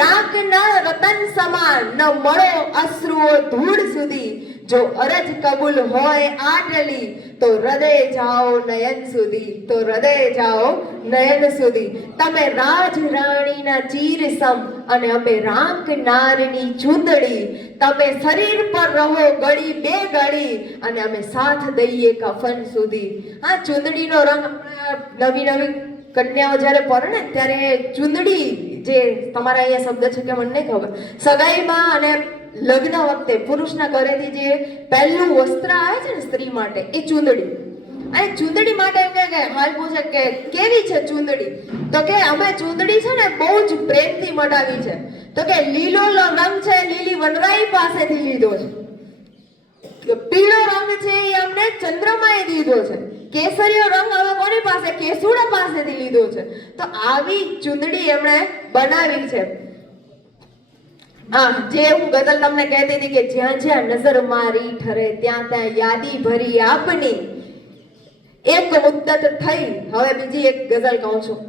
રાંકના રતન સમાન ન મળો અશ્રુઓ ધૂળ સુધી. જો અરજ કબૂલ હોય આટલી તો હૃદય જાઓ નયન સુધી, તો હૃદય જાઓ નયન સુધી. તમે રાજ રાણીના ચીર સમ અને અમે રાંકનારની ચૂંદડી. તમે શરીર પર રહો ગળી બે ગળી અને અમે સાથ દઈએ કફન સુધી. હા, ચૂંદડીનો રંગ નવી કન્યાઓ જ્યારે પરણે ત્યારે ચૂંદડી, જે તમારા અહીંયા શબ્દ છે કે મને નહીં ખબર, સગાઈમાં અને લગ્ન વખતે પુરુષના ઘરેથી જે પહેલું વસ્ત્ર આવે છે ને સ્ત્રી માટે, એ ચૂંદડી. અને ચૂંદડી માટે એમ કે હાલ પૂછે કે કેવી છે ચૂંદડી, તો કે અમે ચૂંદડી છે ને બહુ જ પ્રેમથી મટાવી છે. તો કે લીલો રંગ છે, લીલી વનરાઈ પાસેથી લીધો છે. પીળો રંગ છે એ અમને ચંદ્રમાએ દીધો છે. કેસરીયો રંગ હવે કોની પાસે, કેસુડા પાસેથી લીધો છે. તો આવી ચૂંદડી એમણે બનાવી છે. હા, જે હું ગઝલ તમને કહેતી હતી કે જ્યાં જ્યાં નજર મારી ઠરે ત્યાં ત્યાં યાદી ભરી આપની. એક મુદ્દત થઈ, હવે બીજી એક ગઝલ કહું છું.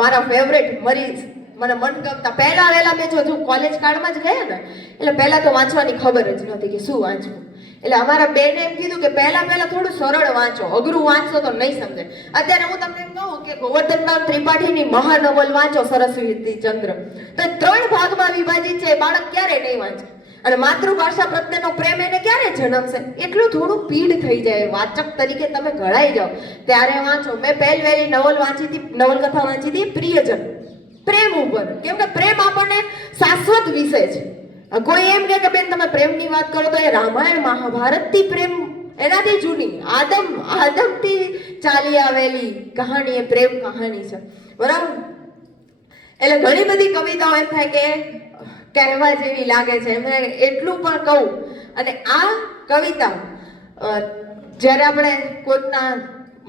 મારા ફેવરેટ મરીઝ, મને મનગમતા. પહેલા મેં જો કોલેજ કાળમાં જ ગયા ને એટલે પહેલા તો વાંચવાની ખબર જ નહોતી કે શું વાંચવું. એટલે અમારા બેને એમ કીધું કે પહેલા થોડું સરળ વાંચો, અઘરું વાંચો તો નહીં સમજે. અત્યારે હું તમને એમ કહું કે ગોવર્ધનરામ ત્રિપાઠીની મહાનવલ વાંચો સરસ્વતી ચંદ્ર, તો 3 ભાગમાં વિભાજિત છે. બાળક ક્યારે નહીં વાંચે, અને માતૃભાષા પ્રત્યેનો પ્રેમ એને ક્યારે જન્મશે? એટલું થોડું પીડ થઈ જાય, વાચક તરીકે તમે ઘડાઈ જાઓ ત્યારે વાંચો. મેં પહેલી નવલકથા વાંચી હતી પ્રિયજન, પ્રેમ ઉપર, કેમ કે પ્રેમ આપણને શાશ્વત વિષય છે. કોઈ એમ કે બેન તમે પ્રેમની વાત કરો તો એ રામાયણ મહાભારતથી પ્રેમ, એનાથી જૂની આદમથી ચાલી આવેલી કહાની, એ પ્રેમ કહાની છે, બરાબર? એટલે ઘણી બધી કવિતાઓ એમ થાય કે કહેવા જેવી લાગે છે. મેં એટલું પણ કહું, અને આ કવિતા જ્યારે આપણે કોઈના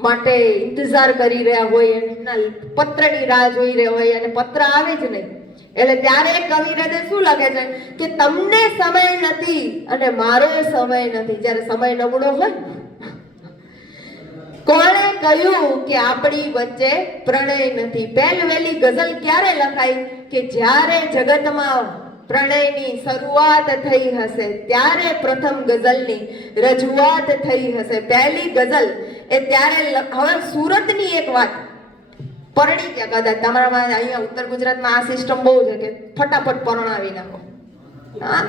માટે ઇંતજાર કરી રહ્યા હોય, એમના પત્રની રાહ જોઈ રહ્યા હોય અને પત્ર આવે જ નહીં, એટલે ત્યારે કવિ હૃદય શું લાગે છે કે તમને સમય નથી અને મારો સમય નથી. જ્યારે સમય નબળો હોય, કોણે કહ્યું કે આપણી વચ્ચે પ્રણય નથી? પહેલી ગઝલ ક્યારે લખાઈ? કે જ્યારે જગતમાં પ્રણયની શરૂઆત થઈ હશે, ત્યારે પ્રથમ ગઝલની રજૂઆત થઈ હશે. પહેલી ગઝલ એ ત્યારે. હવે સુરતની એક વાત, પરણી ગયા કદાચ તમારામાં, અહીંયા ઉત્તર ગુજરાતમાં આ સિસ્ટમ બહુ છે કે ફટાફટ પરણાવી નાખો. હા,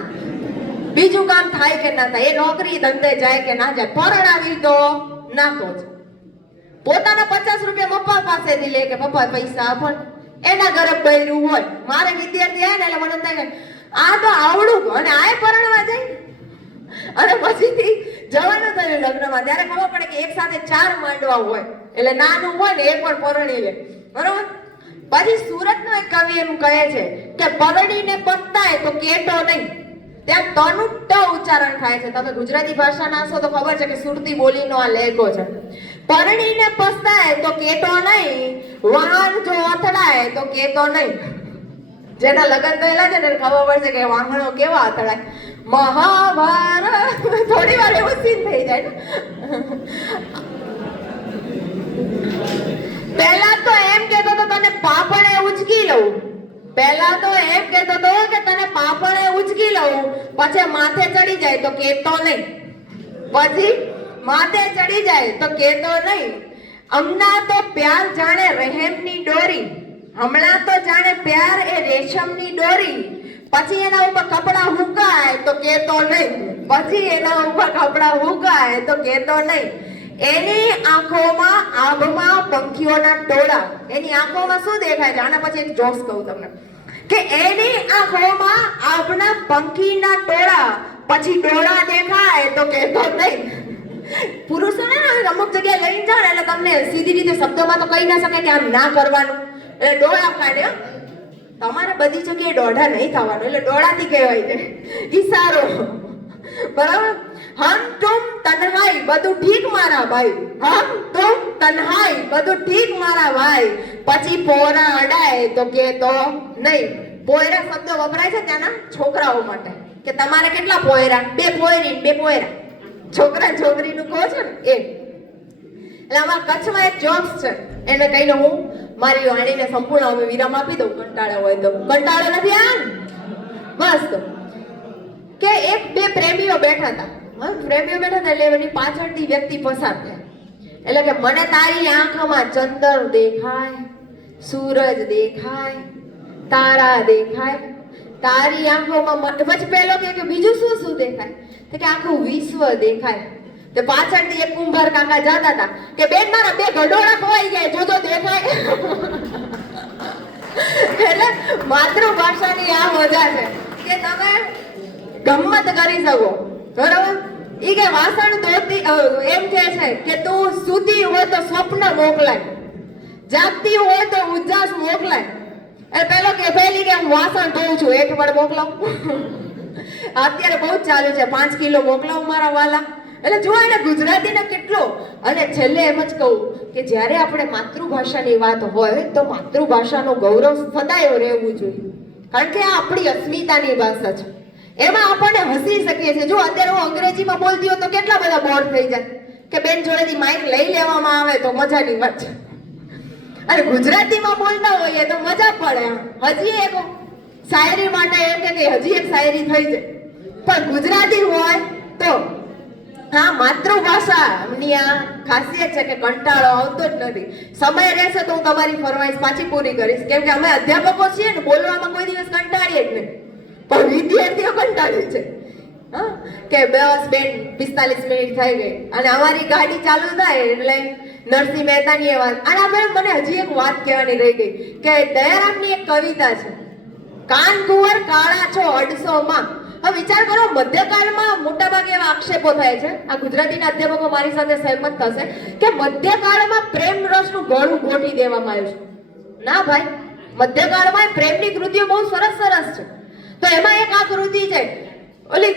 બીજું કામ થાય કે ના થાય, એ નોકરી ધંધે જાય કે ના જાય, પરણાવી તો નાખો જ. પોતાના 50 રૂપિયા પપ્પા પાસેથી લે કે પપ્પા પૈસા આપો, એના ઘરે બૈરું હોય. મારે વિદ્યાર્થી આવે ને એટલે મને થાય કે આ તો આવડું, અને આ પરણવા જાય, અને પછીથી જવાનું થયું લગ્નમાં, ત્યારે ખબર પડે કે એક સાથે 4 માંડવા હોય, એટલે નાનું હોય ને એ પણ પરણી લે, બરોબર? પછી સુરતનો એક કવિ એમ કહે છે કે પરણીને પસ્તાય તો કેટો નહીં. ત્યાં તનું ટ ઉચ્ચારણ થાય છે. તમે ગુજરાતી ભાષાના હશો તો ખબર છે કે સુરતી બોલીનો આ લહેકો છે. પરણીને પસ્તાય તો કેટો નહીં, વાહન જો અથડાય તો કેતો નહીં. જેના લગ્ન થયેલા છે ને ખબર પડશે કે વાહનો કેવા અથડાય. મહાભારત થોડી વાર એવું સીન થઈ જાય. પહેલા તો એમ કહેતો તો તને પાપણે ઉચકી લઉં, પહેલા તો એમ કહેતો તો કે તને પાપણે ઉચકી લઉં, પછી માથે ચડી જાય તો કેતો નહીં, પછી માથે ચડી જાય તો કેતો નહીં. હમણાં તો પ્યાર જાણે રહેમની ડોરી, હમણાં તો જાણે પ્યાર એ રેશમની ડોરી, પછી એના ઉપર કપડા હુકાય તો કેતો નહીં, પછી એના ઉપર કપડા હુકાય તો કેતો નહીં. એની આંખોમાં આભમાં પંખીઓના ટોળા. એની આંખોમાં શું દેખાય છે? આના પછી એક જોક્સ કહું તમને કે એની આંખોમાં આભના પંખીના ટોળા, પછી ડોળા દેખાય તો કેતો નહીં. પુરુષોને અમુક જગ્યાએ લઈને જાઓ એટલે તમને સીધી રીતે શબ્દોમાં તો કહી ના શકે કે આમ ના કરવાનું, એટલે ડોળા કાઢે. તમારે બધી જગ્યાએ દોઢા નહીં થવાનું, એટલે ડોળાથી કહેવાય છે ઈશારો, બરાબર? હમ તુમ તન્હાઈ બધું ઠીક મારા ભાઈ, હમ તુમ તન્હાઈ બધું ઠીક મારા ભાઈ, પછી પોરા અડાય તો કેતો નહીં. પોયરા શબ્દ વપરાય છે ત્યાંના છોકરાઓ માટે કે તમારે કેટલા પોયરા? 2 પોયરી 2 પોયરા. છોકરા છોકરીનું કહો છો ને એ. એટલે આમાં કચ્છમાં એક જોક્સ છે, એને કહીને હું મારી વાણીને સંપૂર્ણ હવે વિરામ આપી દઉં. કંટાળો હોય તો. કંટાળો નથી આમ મસ્ત કે 1-2 પ્રેમીઓ બેઠા હતા. પ્રેમીઓ બેઠા હતા એટલે એની પાછળથી વ્યક્તિ પસાર થાય, એટલે કે મને તારી આંખમાં ચંદ્ર દેખાય, સૂરજ દેખાય, તારા દેખાય, તારી આંખોમાં. પછી પેલો કે બીજું શું શું દેખાય? તો કે આખું વિશ્વ દેખાય. તે પાછળથી એક કુંભાર કાકા જતા હતા કે બેન મારા 2 ગડોળા ખોવાઈ ગયા, જોજો દેખાય. એટલે માતૃભાષાની આ મજા છે કે તમે ગમ્મત કરી શકો, બરાબર? ઈ કે વાસણ ધોતી એમ કહે છે કે તું સૂતી હોય તો સ્વપ્ન મોકલાય, જાગતી હોય તો ઉજાસ મોકલાય. એટલે પેલો કે પહેલી કે હું વાસણ ધોઉં છું, 1 વડ મોકલાવ. અત્યારે બહુ જ ચાલુ છે 5 કિલો મોકલાવ મારા વાલા. એટલે જો એને ગુજરાતીને કેટલો. અને છેલ્લે એમ જ કહું કે જ્યારે આપણે માતૃભાષાની વાત હોય તો માતૃભાષાનું ગૌરવ સદાય રહેવું જોઈએ, કારણ કે આ આપણી અસ્મિતાની ભાષા છે. એમાં આપણને હસી શકીએ છીએ. જો અત્યારે હું અંગ્રેજીમાં બોલતી હોઉં તો કેટલા બધા બોર થઈ જાય કે બેન જોડેથી માઇક લઈ લેવામાં આવે તો મજાની વાત છે, અને ગુજરાતીમાં બોલતા હોઈએ તો મજા પડે. હજી એક શાયરી માટે એમ કે હજી એક શાયરી થઈ જાય, પણ ગુજરાતી હોય તો હા, માતૃભાષાની આ ખાસિયત છે કે કંટાળો આવતો જ નથી. સમય રહેશે તો હું તમારી ફરમાઈશ પાછી પૂરી કરીશ, કેમ કે અમે અધ્યાપકો છીએ ને, બોલવામાં કોઈ દિવસ કંટાળીએ જ નહીં, પણ વિદ્યાર્થીઓ કંટાળે છે. હા, કે બસ બેન 45 મિનિટ થઈ ગઈ અને અમારી ગાડી ચાલુ થાય એટલે નરસિંહ મહેતાની એ વાત. અને આપણે મને હજી એક વાત કહેવાની રહી ગઈ કે દયારામની એક કવિતા છે, કાન કુંવર કાળા છો 150 માં. હવે વિચાર કરો, મધ્યકાળમાં મોટાભાગે એવા આક્ષેપો થાય છે, આ ગુજરાતીના અધ્યાપકો મારી સાથે સહેમત થશે કે મધ્યકાળમાં પ્રેમ રસનું ગળું ગોઠી દેવામાં આવ્યું છે. ના ભાઈ, મધ્યકાળમાં પ્રેમની કૃતિઓ બહુ સરસ સરસ છે. તો એમાં એક આ કૃતિ છે, ઓલી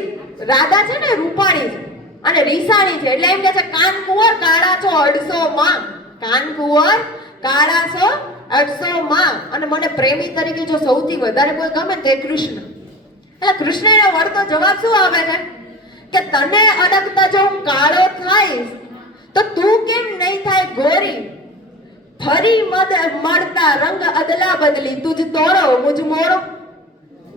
રાધા છે ને રૂપાણી છે અને રીસાણી છે, એટલે એમ કે છે કાન કુંવર કાળા છો 150 માં, કાન કુંવર કાળા છો 150 માં. અને મને પ્રેમી તરીકે જો સૌથી વધારે કોઈ ગમે તે કૃષ્ણ. એટલે કૃષ્ણનો વળતો જવાબ શું આવે છે કે તને અડકતા જો હું કાળો થાઈશ તો તું કેમ નહીં થાય ગોરી, ફરી મળતા રંગ અદલા બદલી તુજ તોરો મુજ મોરો.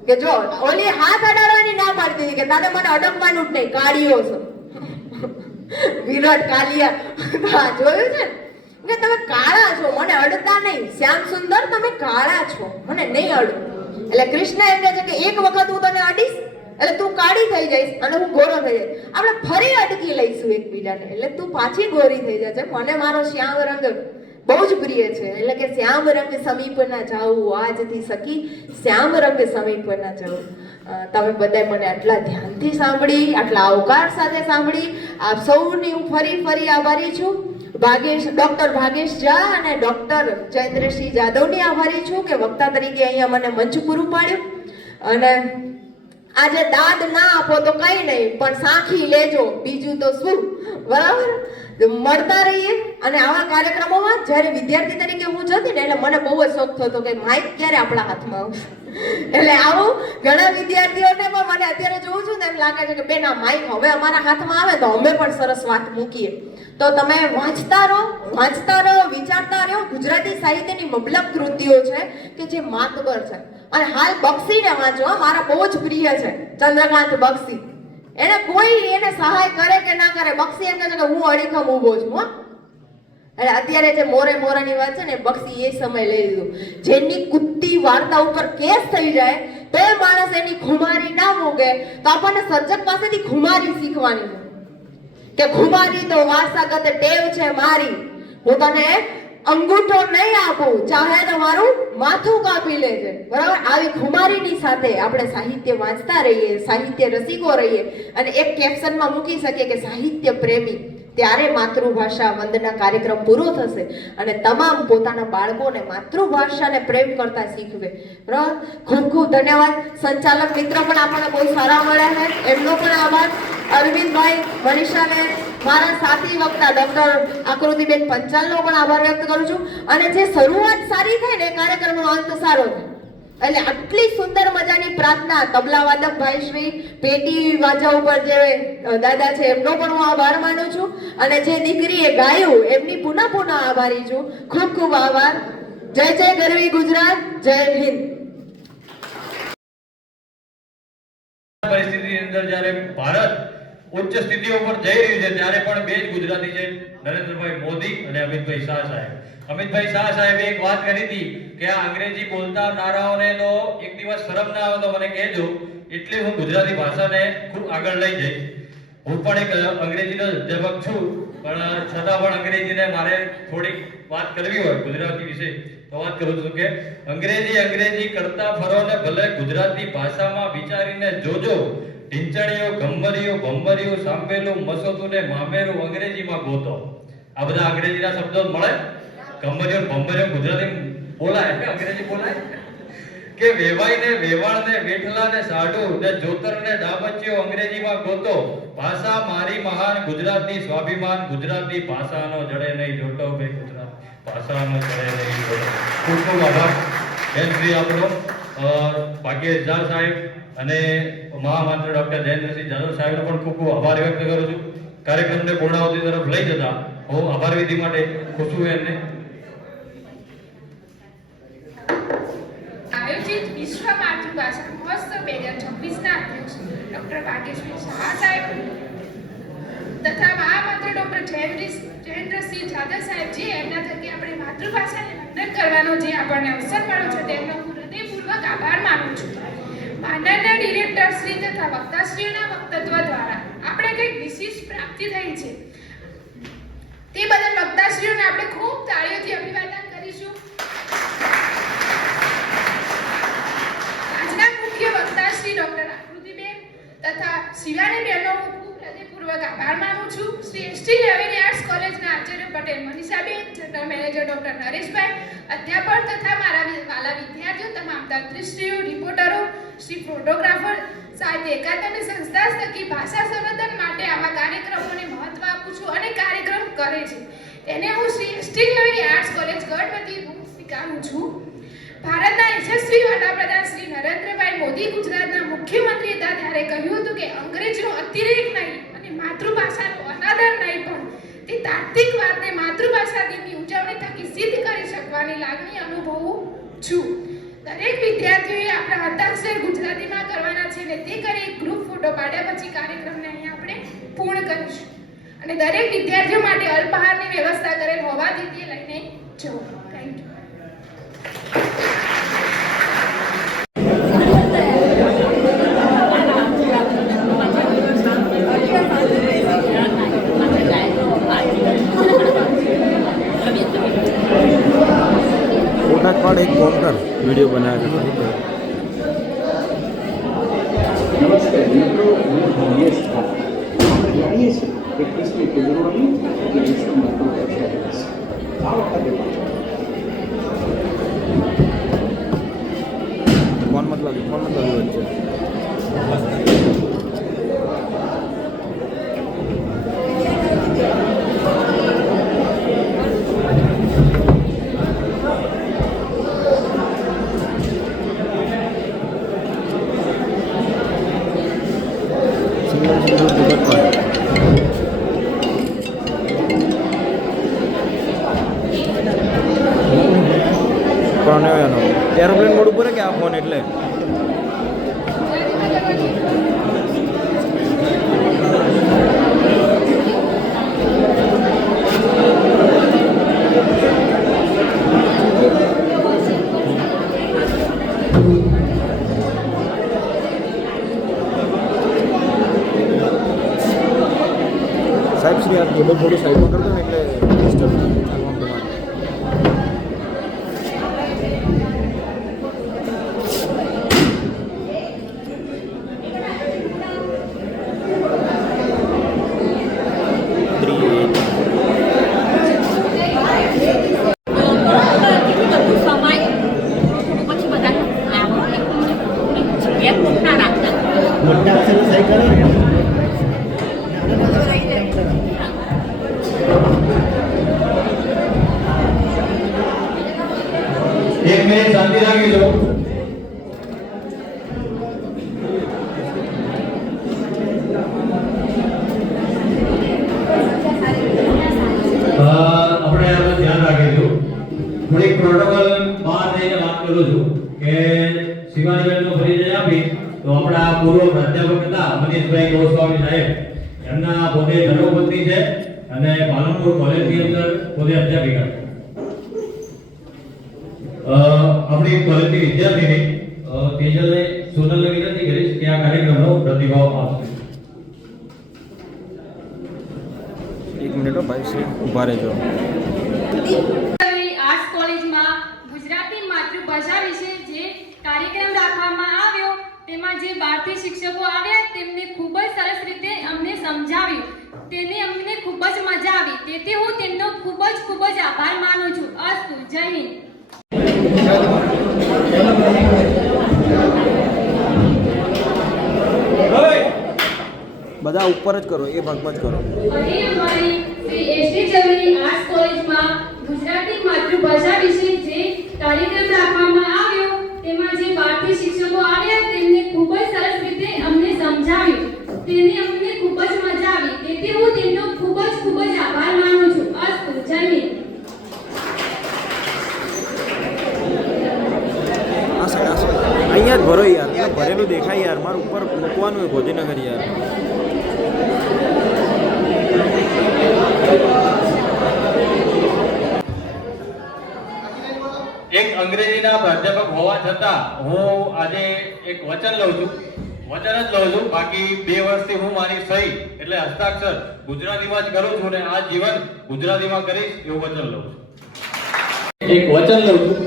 કે જો ઓલી હાથ અડાડવાની ના પાડતી હતી કે તારે મને અડકવાનું જ નહીં, કાળીઓ છો. વિરાટ કાલિયા જોયું છે કે તમે કાળા છો, મને અડતા નહીં. શ્યામ સુંદર તમે કાળા છો, મને નહીં અડો. એટલે કૃષ્ણ એમ કહે છે કે એક વખત હું તને અડીશ એટલે તું કાળી થઈ જઈશ અને હું ગોરો થઈ જઈશ, આપણે ફરી અટકી લઈશું એકબીજાને, એટલે તું પાછી ગોરી થઈ જશે. મને મારો શ્યામ રંગ બહુ જ પ્રિય છે, એટલે કે શ્યામ રંગ સમીપ ના જાવું આજથી સખી, શ્યામ રંગ સમીપ ના જાવું. તમે બધા મને આટલા ધ્યાનથી સાંભળી, આટલા અવકાશ સાથે સાંભળી, આપ સૌની હું ફરી આભારી છું. ડોક્ટર ભાગેશ ઝા અને ડોક્ટર જયેન્દ્રસિંહ જાદવની આભારી છું કે વક્તા તરીકે અહીંયા મને મંચ પૂરું પાડ્યું. અને આજે દાદ ના આપો તો કઈ નહીં, પણ સાંખી લેજો, બીજું તો શું, બરાબર? મળતા રહીએ. અને આવા કાર્યક્રમોમાં જ્યારે વિદ્યાર્થી તરીકે હું જતી ને એટલે મને બહુ જ શોખ થતો કે માઇક ક્યારે આપણા હાથમાં આવશે. એટલે આવું ઘણા વિદ્યાર્થીઓને પણ મને અત્યારે જોઉં છું ને એમ લાગે છે કે બેન આ માઇક હવે અમારા હાથમાં આવે તો અમે પણ સરસ વાત મૂકીએ. તો તમે વાંચતા રહો, વિચારતા રહો. ગુજરાતી સાહિત્યની મબલક કૃતિઓ છે કે જે માતબર છે. અને હાલ બક્ષીને વાંચો, મારા બહુ જ પ્રિય છે ચંદ્રકાંત બક્ષી. એને કોઈ એને સહાય કરે કે ના કરે, બક્ષી એમ કહે છે કે હું અડીખમ ઊભો છું. હો, એટલે અત્યારે જે મોરાની વાત છે ને, બક્ષી એ સમય લઈ લીધું. જેની કુત્તી વાર્તા ઉપર કેસ થઈ જાય તો એ માણસ એની ખુમારી ના મૂકે, તો આપણને સર્જક પાસેથી ખુમારી શીખવાની છે કે ખુમારી તો વારસાગત ટેવ છે મારી, હું તને અંગૂઠો નહીં આપું, ચાહે તો મારું માથું કાપી લેજે, બરાબર? આવી ખુમારીની સાથે આપણે સાહિત્ય વાંચતા રહીએ, સાહિત્ય રસિકો રહીએ અને એક કેપ્શનમાં મૂકી શકીએ કે સાહિત્ય પ્રેમી. ત્યારે માતૃભાષા વંદના કાર્યક્રમ પૂરો થશે અને તમામ પોતાના બાળકોને માતૃભાષાને પ્રેમ કરતા શીખવે, બરાબર? ખૂબ ખૂબ ધન્યવાદ. સંચાલક મિત્ર પણ આપણને બહુ સારા મળ્યા છે, એમનો પણ આભાર. અરવિંદભાઈ, મનીષાબેન, મારા સાથી વક્તા ડોક્ટર આકૃતિબેન પંચાલનો પણ આભાર વ્યક્ત કરું છું. અને જે શરૂઆત સારી થાય ને કાર્યક્રમનો અંત સારો થાય, એટલે આટલી સુંદર મજાની પ્રાર્થના તબલા વાદક ભાઈ શ્રી, પેટી વાજા ઉપર જે દાદા છે એમનો પણ હું આભાર માનું છું. અને જે દીકરીએ ગાયું એમની પુનઃ આભારી છું. ખૂબ ખૂબ આભાર. જય જય ગરવી ગુજરાત, જય હિન્દ. પરિસ્થિતિની અંદર જ્યારે ભારત ઉચ્ચ સ્થિતિઓ પર જઈ રહ્યું છે ત્યારે પણ બે જ ગુજરાતી છે, નરેન્દ્રભાઈ મોદી અને અમિતભાઈ શાહ સાહેબ. અમિતભાઈ શાહ સાહેબે એક વાત કરી હતી કે આ અંગ્રેજી બોલતા નારાઓને તો એક દિવસ શરમ ના આવે તો મને કહેજો, એટલે હું ગુજરાતી ભાષાને ખૂબ આગળ લઈ જઈશ. હું પણ એક અંગ્રેજીનો અધ્યાપક છું, પણ છતાં પણ અંગ્રેજીને મારે થોડીક વાત કરવી હોય ગુજરાતી વિશે તો વાત કરું છું કે અંગ્રેજી કરતા ફરો ને ભલે ગુજરાતી ભાષામાં વિચારીને જોજો, ઢીંચણીઓ ગમ્મરીઓ ભમ્મરીઓ સાંભેલું મસોતું ને મામેરું અંગ્રેજીમાં ગોતો. આ બધા અંગ્રેજીના શબ્દો મળે. ગમ્મરીઓ ભમ્મરીઓ ગુજરાતી બોલાય કે અંગ્રેજી બોલાય કે વેવાઈ ને વેવાણ ને વેઠલા ને સાઢુ ને જોતર ને ડાબચીઓ અંગ્રેજીમાં ગોતો. ભાષા મારી મહાન ગુજરાતની સ્વાભિમાન, ગુજરાતી ભાષાનો જડે નહીં જોટો, બે ગુજરાત ભાષાનો જડે નહીં જોટો. ખૂબ ખૂબ આભાર બેન શ્રી આપણો ભાગ્યેશ ઝા સાહેબ અને મહામંત્રી ડોક્ટર જયેન્દ્રસિંહ જાદવ સાહેબનો પણ ખૂબ ખૂબ આભાર વ્યક્ત કરું છું. કાર્યક્રમને પૂર્ણાહુતિ તરફ લઈ જતા હું આભાર વિધિ માટે ખુશ છું. એમને આયોજિત વિશ્વ માતૃભાષા મહોત્સવ 2026ના અધ્યક્ષ ડોક્ટર ભાગ્યેશ શાહ સાહેબ તથા મહામંત્રી ડોક્ટર જયેન્દ્રસિંહ જાદવ સાહેબજી, એમના થકી આપણે માતૃભાષાને વંદન કરવાનો જે આપણને અવસર મળ્યો છે તેમનો હું હૃદયપૂર્વક આભાર માનું છું. માનનીય ડિરેક્ટર શ્રી તથા વક્તાશ્રીઓના વક્તવ્ય દ્વારા આપણે કંઈક વિશિષ્ટ પ્રાપ્તિ થઈ છે. તે બદલ વક્તાશ્રીઓને આપણે ખૂબ તાળીઓથી અભિવાદન કરીશું. આજના મુખ્ય વક્તા શ્રી ડોક્ટર આકૃતિબેન તથા શિવાની બેનનો હું ખૂબ હૃદયપૂર્વક આભાર માનું છું. શ્રી એસટી ઝવેરી આર્ટ્સ કોલેજના આચાર્ય પટેલ મનીષાબેન, જનરલ મેનેજર ડોક્ટર નરેશભાઈ, અધ્યાપક તથા મારા વાલા વિદ્યાર્થીઓ, તમામ તંત્રીશ્રીઓ, રિપોર્ટરો, શ્રી ફોટોગ્રાફર, સાહિત્ય એકાદમી સંસ્થા થકી ભાષા સંવર્ધન માટે આવા કાર્યક્રમોને મહત્વ આપું છું અને કાર્યક્રમ કરે છે તેને હું શ્રી એસટી ઝવેરી આર્ટ્સ કોલેજ ગઢ વતી સ્વીકારું છું. ભારતના યશસ્વી વડાપ્રધાન શ્રી નરેન્દ્રભાઈ મોદી ગુજરાતના મુખ્યમંત્રી હતા ત્યારે કહ્યું હતું કે અંગ્રેજીનો અતિરેક નહીં અને માતૃભાષાનો અનાદર નહીં, પણ તે તાત્વિક વાતને માતૃભાષા દિનની ઉજવણી થકી સિદ્ધ કરી શકવાની લાગણી અનુભવું છું. દરેક વિદ્યાર્થીઓએ આપણા હસ્તાક્ષર ગુજરાતીમાં કરવાના છે ને તે કરી એક ગ્રુપ ફોટો પાડ્યા પછી કાર્યક્રમને અહીંયા આપણે પૂર્ણ કરીશું અને દરેક વિદ્યાર્થીઓ માટે અલ્પાહારની વ્યવસ્થા કરેલ હોવાથી તે લઈને જવું. Thank you. फोटा कार्ड एक कॉल कर वीडियो बनाया करता નમસ્કાર મિત્રો, હું દિનેશ શાહ. આપણે જાણીએ છીએ કે 21મી ફેબ્રુઆરી એ વિશ્વ માતૃભાષા દિવસ. આ વખતે कौन मतलब बच्चे एरोप्लेन मोड पर है क्या फोन एट्ले साहब श्री आप थोड़ा थोड़ी साइड में कर दो એટલે ડિસ્ટર્બ એક મિનિટ શાંતિ રાખી લો. આપણે ધ્યાન રાખીશું. થોડીક પ્રોટોકોલ બહાર જઈને વાત કરું છું કે શિવાનીબેનનો પરિચય આપી તો આપણા પૂર્વ પ્રાધ્યાપક હતા મનીષભાઈ ગોસ્વામી સાહેબ, એમના પોતે ધર્મપત્ની છે અને પાલનપુર કોલેજની અંદર પોતે અધ્યાપિકા. આપણી કોલેજની વિદ્યાર્થીની તેજલે સોનલને વિનંતી કરીશ કે આ કાર્યક્રમનો પ્રતિભાવ આપશે. एक मिनट भाई से उभा रहे जो આર્ટ્સ કોલેજમાં ગુજરાતી માતૃભાષા વિશે જે કાર્યક્રમ રાખવામાં આવ્યો તેમાં જે બહારથી શિક્ષકો આવ્યા તેમને ખૂબ જ સરસ રીતે અમને સમજાવ્યું. તેને અમને ખૂબ જ મજા આવી, તેથી હું તેમનો ખૂબ જ આભાર માનું છું. અસ્તુ. જય હિન્દ. બધા ઉપર જ કરો, એ ભાગમાં જ કરો. અહીં અમારી શ્રી એસટી ઝવેરી આર્ટ્સ કોલેજમાં ગુજરાતી માતૃભાષા વિશે જે કાર્યક્રમ રાખવામાં આવ્યો તેમાં જે બહારથી શિક્ષકો આવ્યા તેમને ખૂબ જ સરસ રીતે અમને સમજાવ્યું. તેને અમને ખૂબ જ મજા આવી, તેથી હું તેમનો ખૂબ જ આભાર માનું છું. અસ્તુ. જય હિન્દ. અહીંયા જ ભરો યાર, ભરેલું દેખાય યાર, મારું ઉપર મૂકવાનું હોય ગાંધીનગર યાર. યુનિવર્સિટીના પ્રાધ્યાપક હોવા છતાં હું આજે એક વચન લઉં છું. વચન જ લઉં છું, બાકી 2 વર્ષથી હું મારી સહી એટલે હસ્તાક્ષર ગુજરાતીમાં જ કરું છું અને આ જીવન ગુજરાતીમાં કરીશ એવું વચન લઉં છું. એક વચન લઉં છું,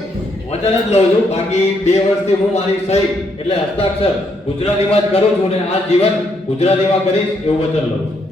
વચન જ લઉં છું, બાકી 2 વર્ષથી હું મારી સહી એટલે હસ્તાક્ષર ગુજરાતીમાં જ કરું છું અને આ જીવન ગુજરાતીમાં કરીશ એવું વચન લઉં છું.